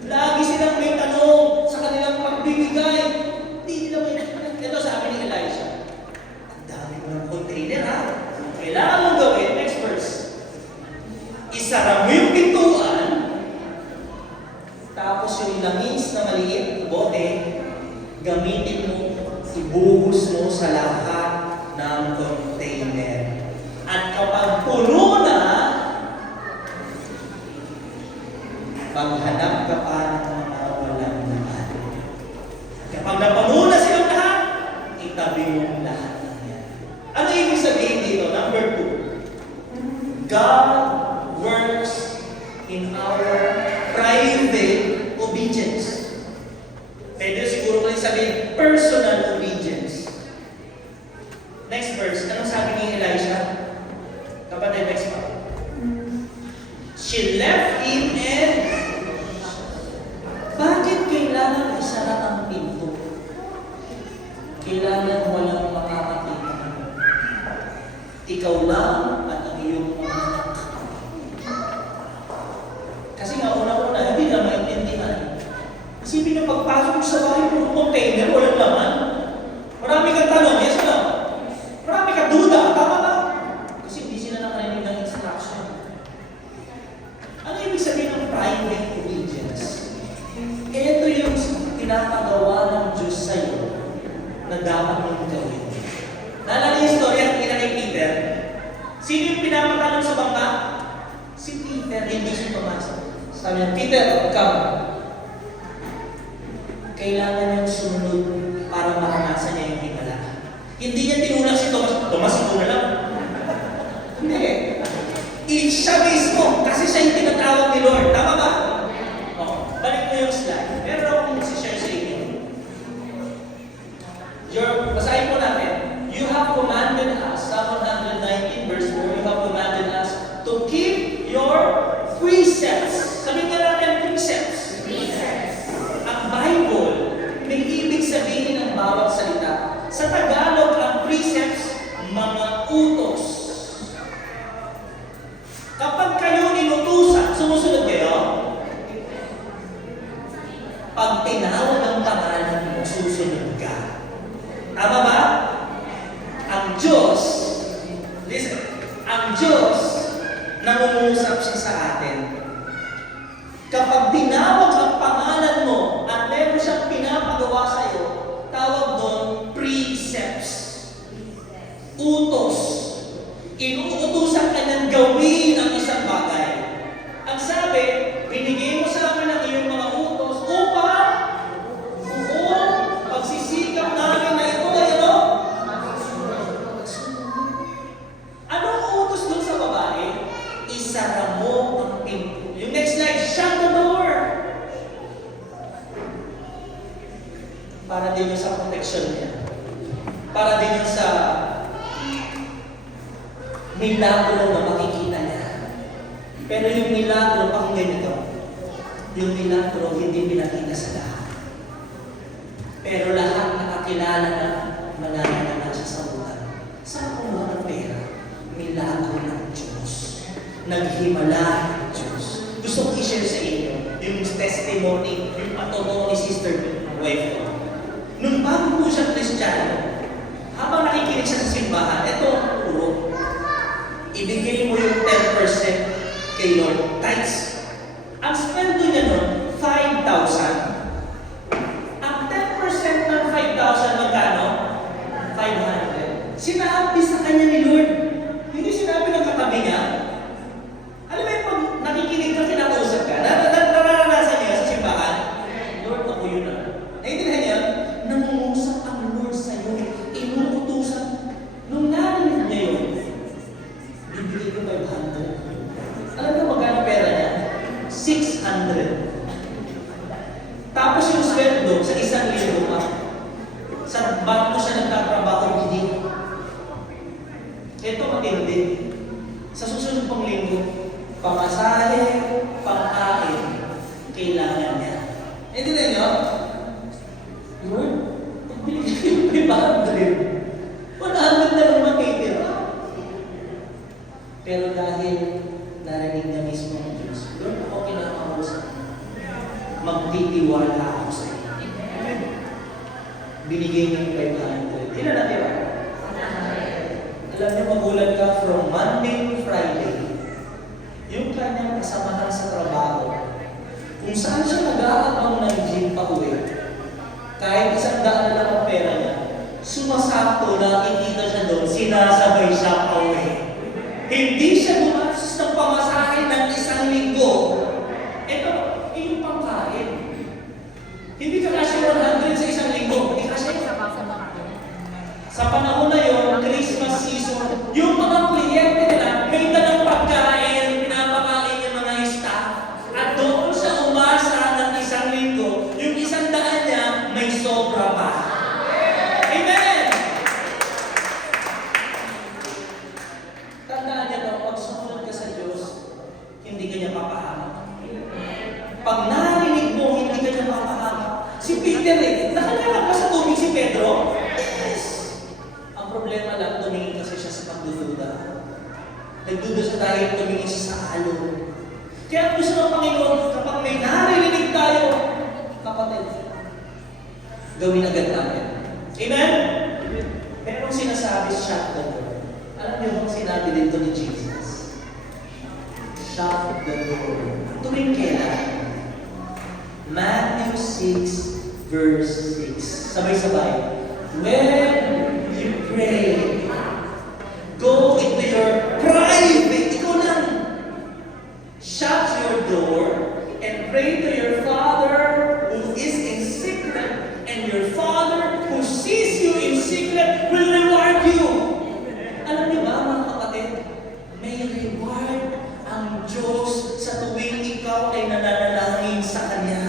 Lagi silang may tanong sa kanilang pagbibigay. Hindi nila maintindihan. Ito sabi ni Elisha, ang dami mo ng container ha. Kailangan mong gawin, next verse. Isara mo yung pintuan, tapos yung langis na maliit, bote, gamitin mo, ibuhos mo sa lahat ng container. At kapag puno na, maghanap ka pa ng mga walang laman. Kapag napuno na silang lahat, itabi mo lahat ng yan. Ano ibig sabihin dito? Number 2. God works in our private obedience. Pwede siguro ko rin sabihin, personal obedience. Next verse, anong sabi ni Elisha? Kapatid, next part. She left ikaw lang at ang iyong mga anak. Kasi nga una-una, hindi na maintindihan. Isipin na pagpasok mo sa bahay mo, container, walang laman. Marami kang tanong, yes o no? Marami kang duda, tama ba? Kasi hindi sila nakarinig ng instruction. Ano ibig sabihin ng private obedience? Ito yung pinapagawa ng Diyos sa'yo na dapat mong gawin. Naalala yung storya ng ina kay Peter? Sino yung pinapatanong sa bangka? Si Peter, hindi siya pumasok. Sabi niya, Peter, come. Kailangan niyang sumunod para maranasan niya yung himala. Hindi niya tinulak si Thomas. Thomas, ito na lang. Hindi. Siya mismo, kasi siya yung tinatawag ni Lord. Tama ba? Balik mo yung slide. Meron akong isi-share sa inyo. Basahin po natin. You have commanded us, Psalm 119 verse 4, you have commanded us to keep your precepts. Sabihin nga natin precepts. Ang Bible, may ibig sabihin ng bawat salita. Sa Tagalog, ang precepts, mga utos. Kapag kayo inutusan, sumusunod kayo? Pag tinawag ang pangalan mo, susunod ka. Tama ba? Ang Diyos, listen, ang Diyos, nangungusap siya sa atin. Kapag tinawag ang pangalan mo at meron siyang pinapagawa sa iyo, tawag doon precepts. Utos. Inuutusan ka niyang gawin ang isang bagay. Ang sabi, binigay mo sa amin ang iyong mga utos upang pagsisikap namin na ito ay ano? Anong utos doon sa babae? Isara mo ang pinto. Yung next slide, shut the door. Para din yung sa protection niya. Para din yung sa milagro na makikita niya. Pero yung milagro, pakinggan ito. Yung milagro, hindi pinakita sa lahat. Pero lahat nakakilala na mananananan siya sa buhay. Saan kumuha ng pera? Milagro ng Diyos. Naghimala ng Diyos. Gusto kong i-share sa inyo yung testimony, yung patutungo ni Sister wife ko. Nung bago po siya Kristiyano, habang nakikinig siya sa simbahan, ito ang puro. Ibigay mo yung 10% kay Lord. Tithes. Ang sweldo niya nun, 5,000. Ang 10% ng 5,000 magkano? 500. Sinabi sa kanya ni Lord. Hindi sinabi ng katabi niya. Alam mo yung pag nakikinig ka, kinakausap ka, nararanasan niya sa simbahan, Lord, ako yun na. Naintindihan niya, nangungusap ang Lord sa iyo. Inuutusan. Nung narinig niya yun, bibigay ko 500. Alam mo magkano pera niya? 600. Tapos yung sweldo sa 1,000 pa. Sa bangko siya nagtatrabaho, hindi. Ito matindi. Sa susunod pang linggo, pamasahe, pangkain, kailangan niya. Hindi na niyo? Lord, pag binigay ko 500, 100 na lang matitira. Pero dahil narinig niya mismo ng Diyos, Lord, ako kinakausap. Magtitiwala ako sa iyo. Binigay niya yung 500. Ilan natira? Alam niyo, magulat ka from Monday to Friday. Yung kanyang kasamahan sa trabaho, kung saan siya nag-aabang ng gym pa uwi, kahit 100 na lang ang pera niya, sumasakto na ikita siya doon, sinasabay siya pa uwi. Hindi siya gumastos ng pamasahe ng 1 linggo. Ito, yung pangkain. Hindi ka kasi 100 sa 1 linggo. Hindi kasi. Sa panahon na yun, Christmas season, yung mga kliyente nila, may dalang pagkain, pinapakain yung mga staff. At doon sa umasa ng 1 linggo, yung 100 niya, may sobra pa. Amen! Tandaan niya to, Nagdudusa tayo tumingin sa alon. Kaya ang gusto ng Panginoon, kapag may naririnig tayo, kapatid, gawin agad natin. Amen? Merong sinasabi, shut the door. Alam niyo bang sinabi dito ni Jesus? Shut the door. Tuwing kailan? Matthew 6, verse 6. Sabay-sabay. When you pray, go into your private. Ikaw lang. Shut your door and pray to your Father who is in secret, and your Father who sees you in secret will reward you. Alam niyo ba, mga kapatid, may reward ang Diyos sa tuwing ikaw ay nananalangin sa Kanya.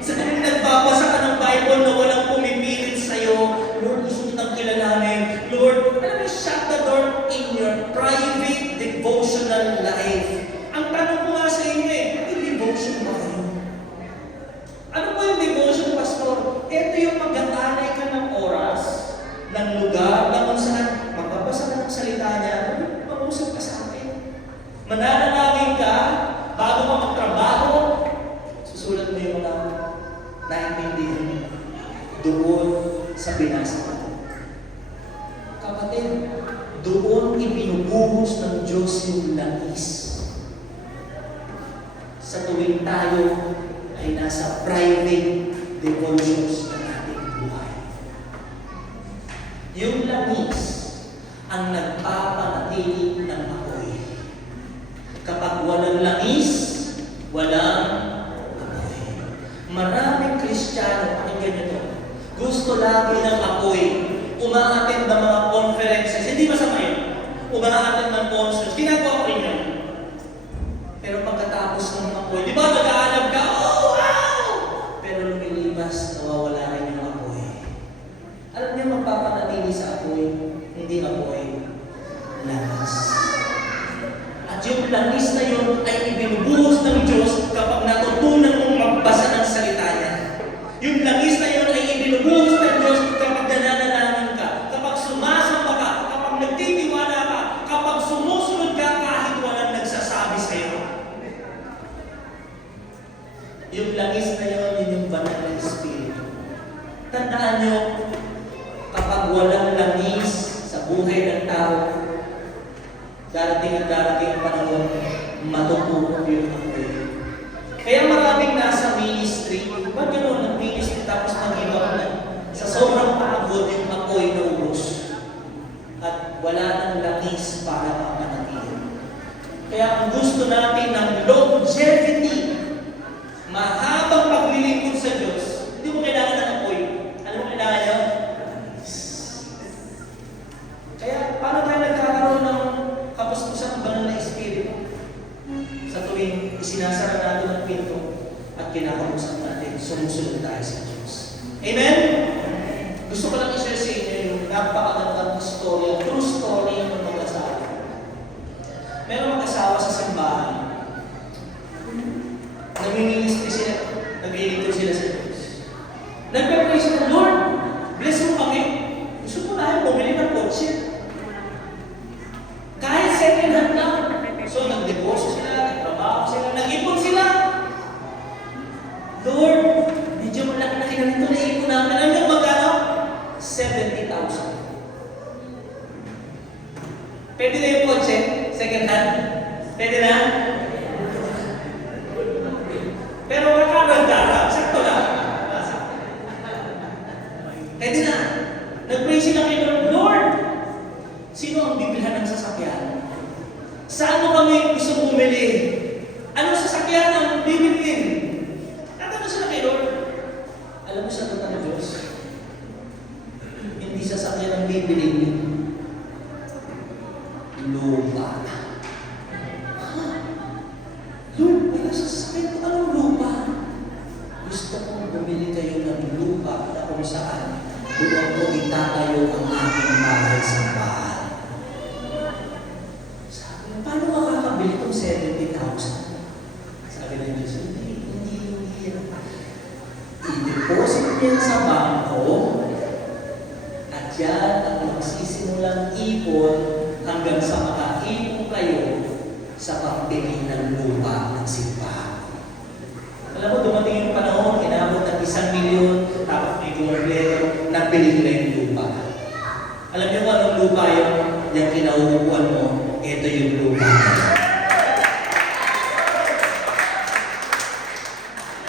Sa tuwing nagbabasa ka ng Bible na walang pumipilit sa'yo, Lord, gusto kitang kilalanin. Lord, alam mo, shut the door in your private devotional life. Ang tanong ko nga sa inyo may devotion ba kayo? Ano po yung devotion, Pastor? Ito yung mag-aanay ka ng oras, ng lugar, na kung saan magbabasa ka ng salita niya, mag-usap ka sa akin. Mananalangin ka, bago ka magtrabaho, susulat mo yung mga naiintindihan mo doon sa binasa mo. Kapatid, doon ibinubuhos ng Diyos yung langis. Sa tuwing tayo ay nasa private devotions ng ating buhay. Yung langis ang nagpapanatili ng apoy. Kapag walang langis, walang apoy. Maraming Kristiyano, pakinggan nyo to, gusto lagi ng apoy. Umaattend ng mga conferences, hindi masama yun. Umaattend ng concerts, ginagawa ko rin yun. Pero pagkatapos ng apoy, di ba nag-aalab ka? Oh, wow! Pero lumilipas, nawawala rin yung apoy. Alam niyo, magpapanatili sa apoy, hindi apoy, langis. At yung langis na yun ay ibinubuhos ng Diyos kapag natutunan mong magbasa ng salita niya. Yung langis na yun ay ibinubuhos ng Diyos kapag nananalangin ka, kapag sumasamba ka, kapag nagtitiwala ka, kapag sumusunod ka kahit walang nagsasabi sa'yo. Yung langis na yun, yun yung banal na Espiritu. Tandaan nyo, kapag walang langis sa buhay ng tao, darating at darating ang panahon, matutunan yung apoy. Kaya maraming nasa ministry, ba't gano'n ang ministry tapos mag-give up na? Sa sobrang pagod yung apoy na ubos. At wala nang langis para mapanatili. Kaya ang gusto natin ng longevity, mahabang paglilingkod sa Diyos, hindi mo kailangan ng apoy. Ano mo kailangan nyo? Kaya paano tayo nagkakaroon ng kapustusan ng banal na Espiritu? Sa tuwing isinasara natin ang pinto at kinakausap natin, sumusunod tayo sa Diyos. Amen? Gusto ko lang i-share sa inyo yung napakagandang story, true story ng mag-asawa. Meron mag-asawa sa simbahan. Nag-ministry sila, nag-ilingkod sila sa Diyos. Nag-pray sila, Lord, bless mo kami. Gusto ko na bumili ng kotse. Kahit second hand lang. So, nag-deposit sila, nag-trabaho sila, nag-ipon sila. Lord, medyo malaki na kinalito na ipon namin. Alam niyo magkano? 70,000. Pwede na yung kotse? Second hand? Pwede na? Pero kakaganda, sakto lang. Pwede na. Nag-pray sila kay Lord, Lord, sino ang bibilhan ng sasakyan? Saan mo kami gusto bumili? Anong sasakyan ang bibilhin? Tatanong sila kay Lord. Alam mo sa ng Diyos, hindi sasakyan ang bibilhin. Lupa. Lord, wala sasakyan ko. Anong lupa? Gusto kong bumili kayo ng lupa na kung saan doon ko itatayo ang aking bahay sa bahay. Sabi niya, paano makakabili itong 70,000? Sabi ng Diyos, hindi. I-deposit niya sa bangko at yan ang magsisimulang ipon hanggang sa makaipon kayo nauupuan mo, ito yung lupa.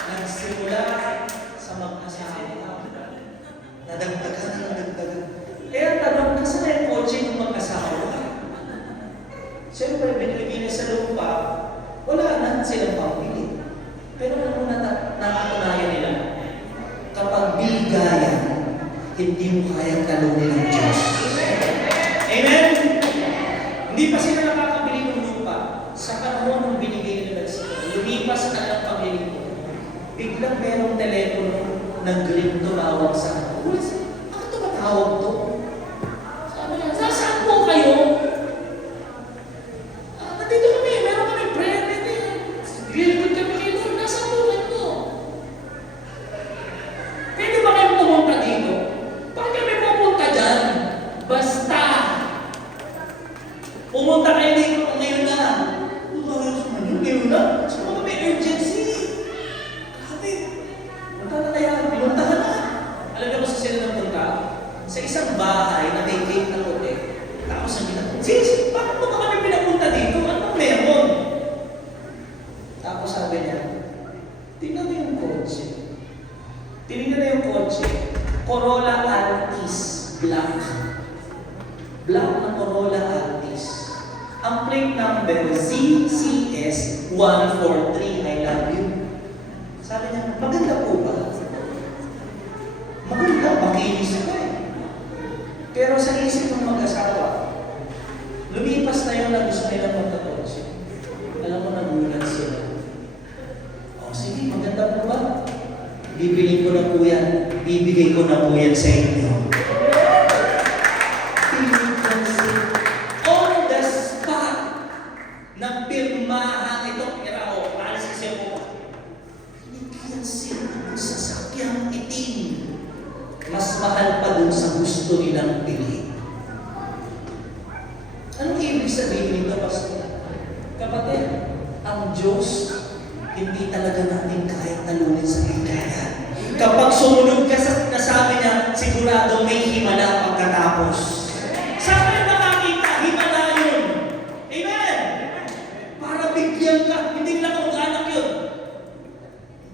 Nagsimula sa mag-asawa. Nadagdagan na nadagdagan. Eh, ang tanong, kasi na yung kotse ng mag-asawa. Siyempre, binibili sa lupa, wala na silang pambili. Pero ano na nakatunayan nila? Kapag bigayan, hindi mo kayang talunin ng Diyos. Amen? Hindi pa sila nakakabili ng lupa. Sa panahon ng binigay nila sila, lumipas na ang paglilingkod. Biglang merong telepono nag-ring tumawag sa akin. Bakit tumatawag to? Sabi niya, nasaan po kayo? Nandito kami, meron kami prayer meeting. Bilibod kami kayo doon, nasa buwan mo. Pwede ba kayo pumunta dito? Bakit kami pumunta dyan? Basta! Pumunta kayo dito ngayon na. Ngayon na? Saan mo may urgency? Grabe. Punta na kaya, pinuntahan na. Alam niyo kung saan sila nagpunta? Sa isang bahay na may gate na puti. Tapos ang ginawa, sige, bakit mo ba kami pinapunta dito? Anong meron? Tapos sabi niya, tingnan mo yung kotse. Tingnan na yung kotse. Corolla Altis, black. Black na Corolla Altis. Ang plate number, ZCS 143, I love you. Sabi niya, maganda po ba? Maganda, makinis ka eh. Pero sa isip ng mag-asawa, lumipas na yun na gusto nilang magkakotse. Alam mo, nagulat sila. O sige, maganda po ba? Bibili ko na po yan. Bibigay ko na po yan sa inyo. On the spot, nagpirmahan itong irao. Alis kasi po. Binigyan sila ng sasakyang itim. Mas mahal pa dun sa gusto nilang pili. Anong ibig sabihin nito, Pastor? Kapatid, ang Diyos, hindi talaga natin kaya talunin sa bigayan. Kapag sumunod ka sa nasabi niya, sigurado may himala pagkatapos. Saan kayo nakakita? Himala yun. Amen? Para bigyan ka, hindi lang kamag-anak yun.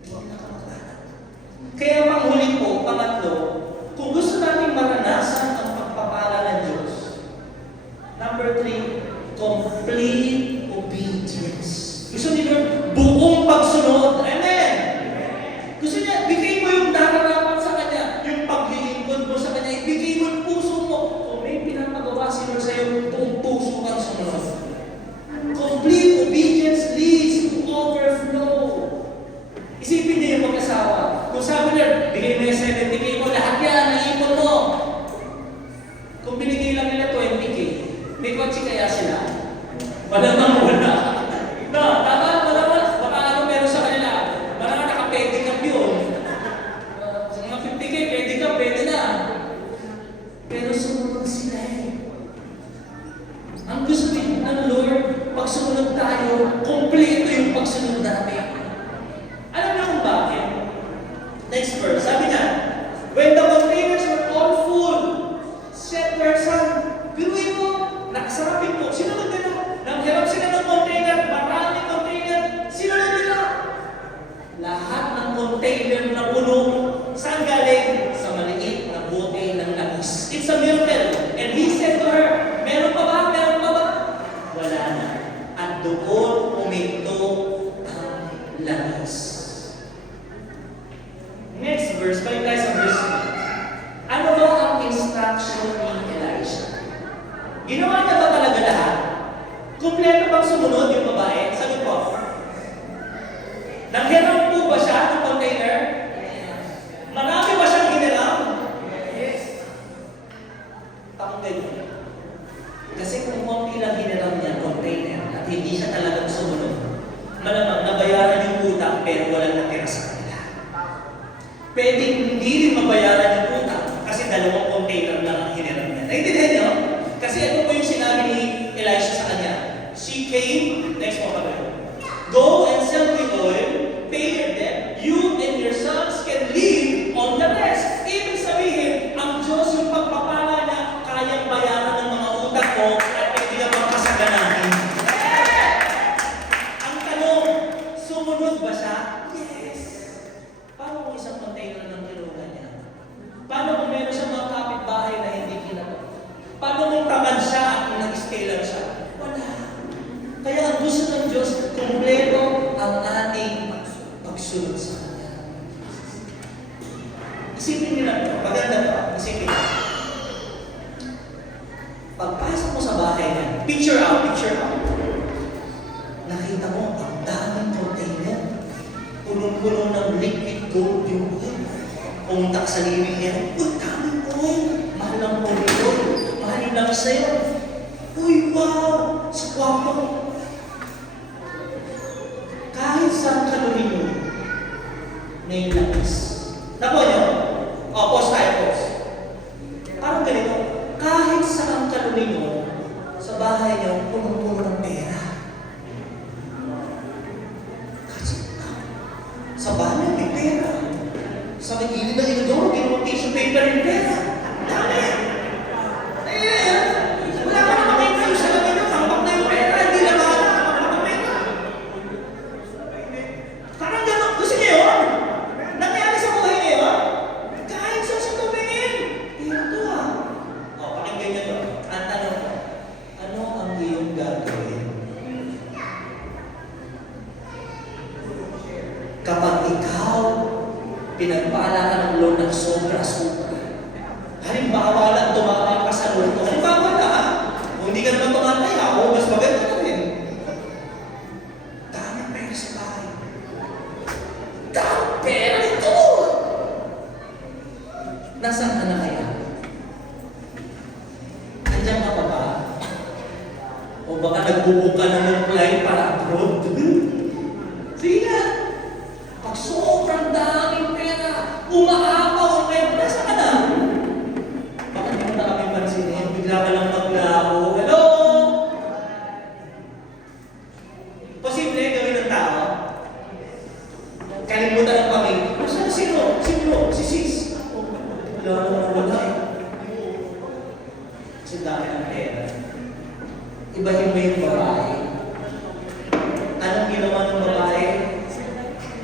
Hindi lang kamag-anak. Kaya panghuli po, pangatlo, kung gusto natin maranasan ang pagpapala ng Diyos, number 3, complete obedience. Gusto ni Lord, buong pagsunod. Amen! Gusto niya, bigay mo yung dararapat sa Kanya, yung paglilingkod mo sa Kanya, ibigay mo yung puso mo. Kung may pinapagawa si Lord sa'yo, buong puso kang sumunod. Complete obedience leads to overflow. Isipin niyo yung mag-asawa. Kung sabi Lord, bigay mo yung 70K mo, lahat yan, naipon mo. Kung binigay lang nila 20K, may kotse kaya sila? Malamang wala. No, tama, malamang, baka ano meron sa kanila. Malamang naka-pedicab yun. Sa mga 50K, pedicab, pwede na. Pero sumunod sila eh. Ang gusto din ng Lord, pag sumunod tayo, kompleto yung pagsunod natin. Alam niyo kung bakit? Next verse, sabi niya, when the containers were all full, said person, biruin mo, nakasarapin mo, sinunod nila. Nanghirap sila ng container, maraming container, sinunod nila. Lahat ng container na puno, saan galing? Sa maliit na bote ng langis. It's a miracle. And he said to her, meron pa ba? Meron pa ba? Wala na. At doon uminto ang langis. Next verse, balik tayo sa verse 3. Ano ba ang instruction ni Elisha? Ginawa niya ba talaga lahat? Kumpleto bang sumunod yung babae? Sabi po, nanghiram po ba siya ng container? Marami ba siyang hiniram? Yes. Pakinggan niyo. Kasi kung konti lang hiniram niya container at hindi siya talagang sumunod, malamang nabayaran yung utang pero walang natira sa kanila. Pwede hindi rin mabayaran yung utang kasi dalawang container lang ang hiniram niya. Naintindihan niyo? Kasi ito po yung sinabi ni Elisha sa kanya. She came, next po kami. Go and sell the oil, pay your debt, you and your sons can live on the rest. Ibig sabihin, ang Diyos yung pagpapala niya, kayang bayaran ng mga utang mo at pwede Diyos, kumpleto ang ating pagsunod sa Kanya. Isipin niyo lang ito. Maganda ito. Isipin niyo. Pagpasok mo sa bahay niya, picture out. Nakita mo, ang daming container. Punong-puno ng liquid gold yung oil. Pumunta ka sa living niya, uy, daming oil. Mahal ang oil. Mahal yung lang sa'yo. Uy, wow! Sa kwarto. Kahit saan ka lumino, may lapis. Napo niyo? Pause tayo, pause. Parang ganito, kahit saan ka lumino, sa bahay niyo, punong-puno ng pera. Sa bahay niyo, may pera. Sa gilid ng inodoro, ginawang tissue paper yung pera. Dami! Wala ka na makita yung sa labi niyo, tambak na yung pera, hindi na makakapag ng pera. Parang gano'n, gusto niyo yun? Nangyari sa buhay niyo yun? Kahit saan sa tumingin. Pera to ha. Pakinggan niyo to. Ang tanong ko, ano ang iyong gagawin kapag ikaw pinagpala ka ng Lord ng sobra-sobra? Halimbawa lang, tumama ka sa Lord. Halimbawa lang ha. Kung hindi ka naman tumatay ako, mas maganda na rin. Daming pera sa bahay. Daming pera ito! Nasaan ka na kaya? Andiyan ka pa ba? O baka nagbubuk ka na ng flight para abroad? Sige nga. Pag sobrang daming pera, umaapaw ang pera, nasa ka na? Bakit mo na kami pansinin? Bigla ka lang maglaho. Hello? Posible gawin ng tao? Kalimutan ng pamilya. Saan sino? Si sis. Wala eh. Kasi dami ng pera. Ibahin mo yung babae. Anong ginawa ng babae?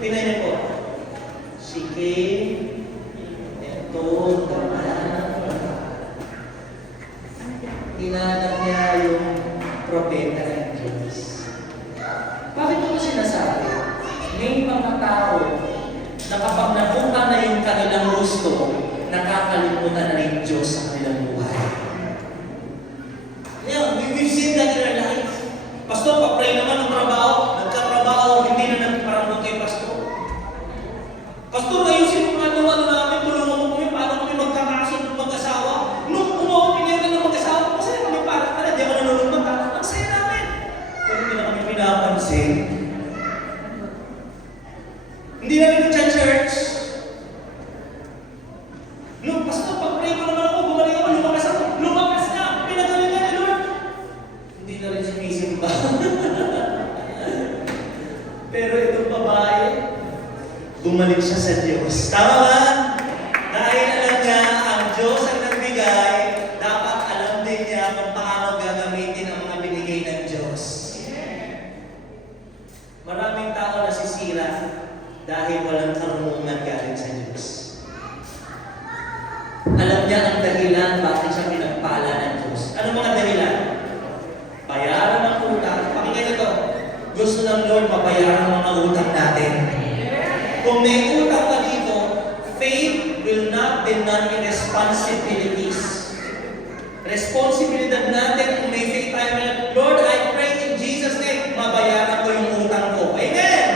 Tingnan niyo po. Si Cain, ito, hinanap niya yung propeta ng Diyos. Bakit ko sinasabi? May mga tao na kapag napunta na yung kanilang gusto, nakakalimutan na rin Diyos sa kanilang buhay. Yeah, we've seen that in our life. Pastor, pa-pray naman ng trabaho. Nagkatrabaho, hindi na nagparangod kay Pastor. Pastor, ayusin mo nga naman namin, tulungan mo kami, paano kami magkakasunod ng mag-asawa. Nung umopinyan ka ng mag-asawa, masaya kami para ka na, di ako nanulunod ka. Ang saya namin. Pero hindi na kami pinapansin. Hindi namin nag-church. Nung Pastor, pag-pray mo naman ako, bumalik ako, lumakas na, pinagalingan ni Lord. Hindi na rin sinisimba. Pero itong babae, bumalik siya sa Diyos. Tama ba? Dahil alam niya, ang Diyos ang nagbigay, dapat alam din niya kung paano gagamitin ang mga binigay ng Diyos. Maraming tao nasisira dahil walang karunungan galing sa Diyos. Alam niya ang dahilan bakit siya pinagpala ng Diyos. Ano mga dahilan? Bayaran ng utang. Pakinggan ito. Gusto ng Lord mabayaran ang mga utang natin. Kung may utang ka dito, faith will not deny responsibilities. Responsibilidad natin kung may faith tayo, Lord, I pray in Jesus' name, mabayaran ko yung utang ko. Amen!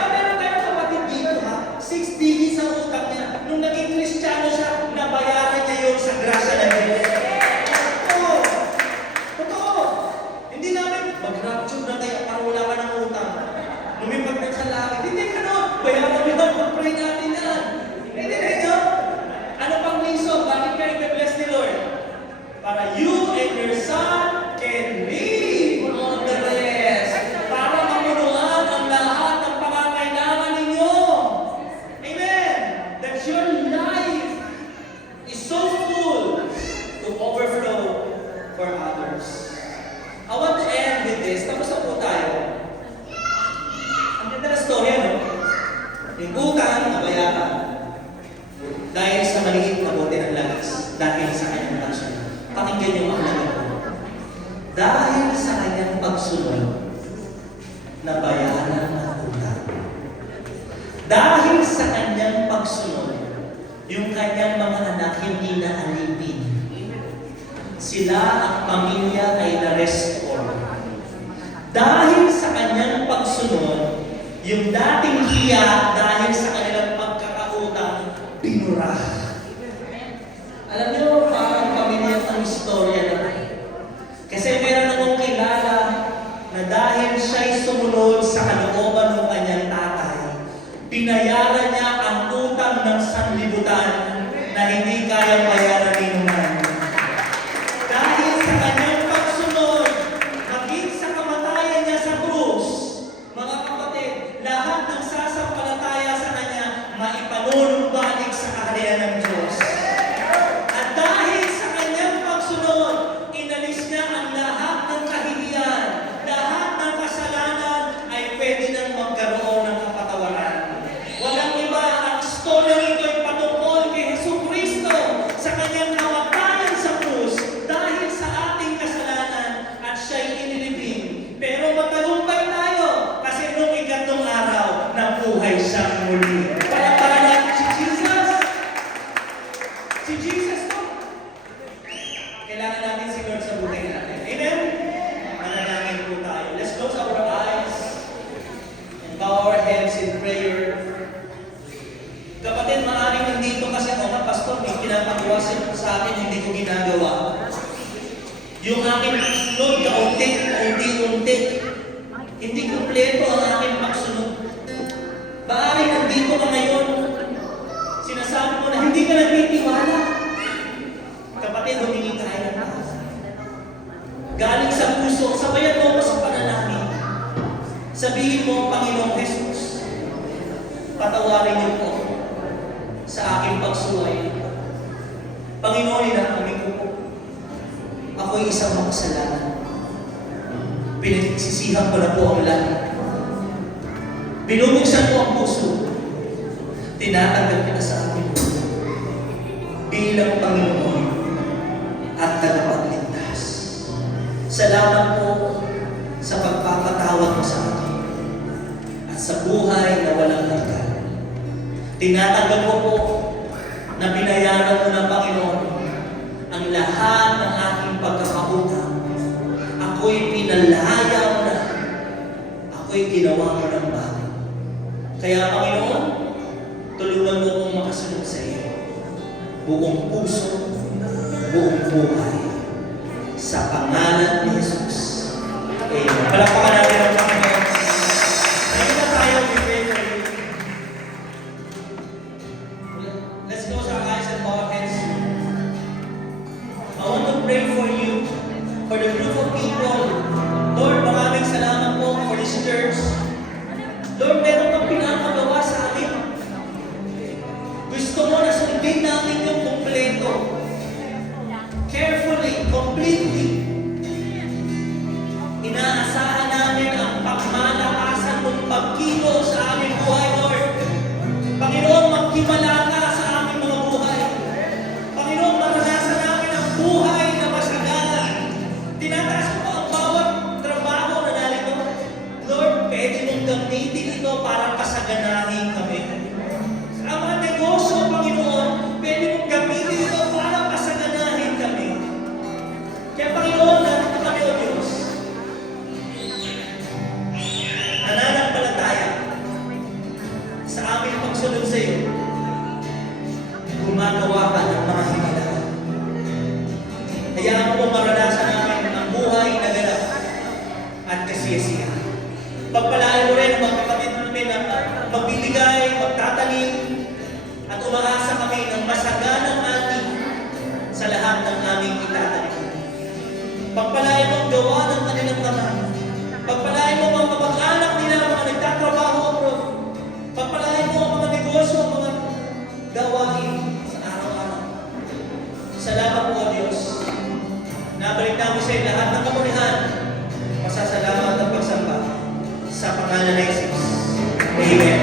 Meron tayong kapatid dito ha, 6 digits ang utang niya. Nung naging Kristiyano siya, nabayaran niya yun sa grasya ng Diyos. Totoo! Hindi namin, mag-rapture na tayo para wala ka ng utang. Lumipag na sa langit. Hindi ka no. Bayaran mo yun. Mag-pray natin yan. Hindi na yun. Ano pang reason? Bakit kayo i-bless ni Lord? Para you and your son can live on the rest. Para mapunuan ang lahat ng pangangailangan ninyo. Amen. That your life is so full to overflow for others. I want to end with this. Tapos na po tayo. Ang ganda na story, no? Yung utang, nabayaran. Dahil sa maliit na bote ng langis. Dahil sa kanyang pagsunod. Pakinggan yung mahalaga po. Dahil sa kanyang pagsunod, nabayaran ang utang. Dahil sa kanyang pagsunod, yung kanyang mga anak hindi na alipin. Sila ang pamilya ay na-restore. Dahil sa kanyang pagsunod, yung dating hiya dahil sa kanilang pagkakautang, pinura. Alam niyo, parang pamilya ang istorya na. Kasi meron akong kilala na dahil siya'y sumunod sa kalooban ng kanyang tatay, binayaran niya ang utang ng sanlibutan na hindi kaya bayaran ni naman. Dahil sa kanyang pagsunod, maging sa kamatayan niya sa krus, mga kapatid, lahat ng sasampalataya sa kanya, maipanunumbalik sa kaharian ng Diyos. At dahil sa kanyang pagsunod, inalis niya ang lahat ng kahihiyan, lahat ng kasalanan ay pwede nang magkaroon ng kapatawaran. Walang iba, ang storya nito ay patungkol kay Jesucristo sa kanyang kamatayan sa krus dahil sa ating kasalanan at siya'y inilibing. Pero matagumpay tayo kasi nung ikatlong araw, nabuhay siyang muli. Palakpakan natin si Jesus. Si Jesus to. Kailangan natin si Lord sa buhay natin. Amen? Manalangin po tayo. Let's close our eyes and bow our heads in prayer. Kapatid, maaaring nandito kasi ako na pastor, may pinapagawasin po sa akin, hindi ko ginagawa. Yung aking pagsunod, kaunti-unti. Hindi kumpleto ang aking pagsunod. Maaaring nandito ka ngayon, sinasabi mo na hindi ka nagtitiwala. Kapatid, humingi tayo ng tao. Galing sa puso, sabayan mo ko sa panalangin. Sabihin mo, Panginoong Jesus, patawarin niyo po sa aking pagsuway. Panginoon, inaamin ko po, ako'y isang makasalanan. Pinagsisihan ko na po ang lahat. Binubuksan ko ang puso. Tinatanggap kita sa akin bilang Panginoon at tagapagligtas. Salamat po sa pagpapatawad mo sa akin at sa buhay na walang hanggan. Tinatanggap ko po na binayaran mo na, Panginoon, ang lahat ng aking pagkakautang. Ako'y pinalaya mo na. Ako'y ginawa mo ng bago. Kaya, Panginoon, tulungan mo akong makasunod sa iyo. Buong puso, buong buhay. Sa pangalan ni Jesus. Amen. Palakpakan natin ang Panginoon. Ngayon na tayo, we pray for you. Let's close our eyes and bow our heads. I want to pray for you, for the group of people. Lord, maraming salamat po for this church. Lord, meron kang pinapagawa sa amin. Gusto mo na sundin namin yung kompleto. Carefully, completely. Inaasahan namin ang pagmalakasan ng pagkilo sa aming buhay, Lord. Panginoon, magkimala ka sa aming mga buhay. Panginoon, maranasan namin ang buhay na masagana. Tinataas ko po ang bawat trabaho na narito. Lord, pwede mong gamitin ito para pasaganahin kami. Ang mga negosyo, Panginoon, pwede mong gamitin ito para pasaganahin kami. Kaya, Panginoon, narito kami, O Diyos. Nananampalataya sa aming pagsunod sa iyo. Gumagawa ka ng mga himala. Hayaan mo kung maranasan namin ang buhay na ganap at kasiyasiya. Pagpalain mo rin ang mga kapatid namin na magbibigay, magtatanim, at umaasa kami ng masaganang ani sa lahat ng aming itatanim. Pagpalain mo ang gawa ng kanilang kamay. Pagpalain mo ang mga kamag-anak nila, mga nagtatrabaho, bro. Pagpalain mo ang mga negosyo, ang mga gawain sa araw-araw. Salamat po, O Diyos. Nabalik namin sa iyo lahat ng kamunihan. Masasalamat at pagsamba sa pangalan ng Jesus. Amen.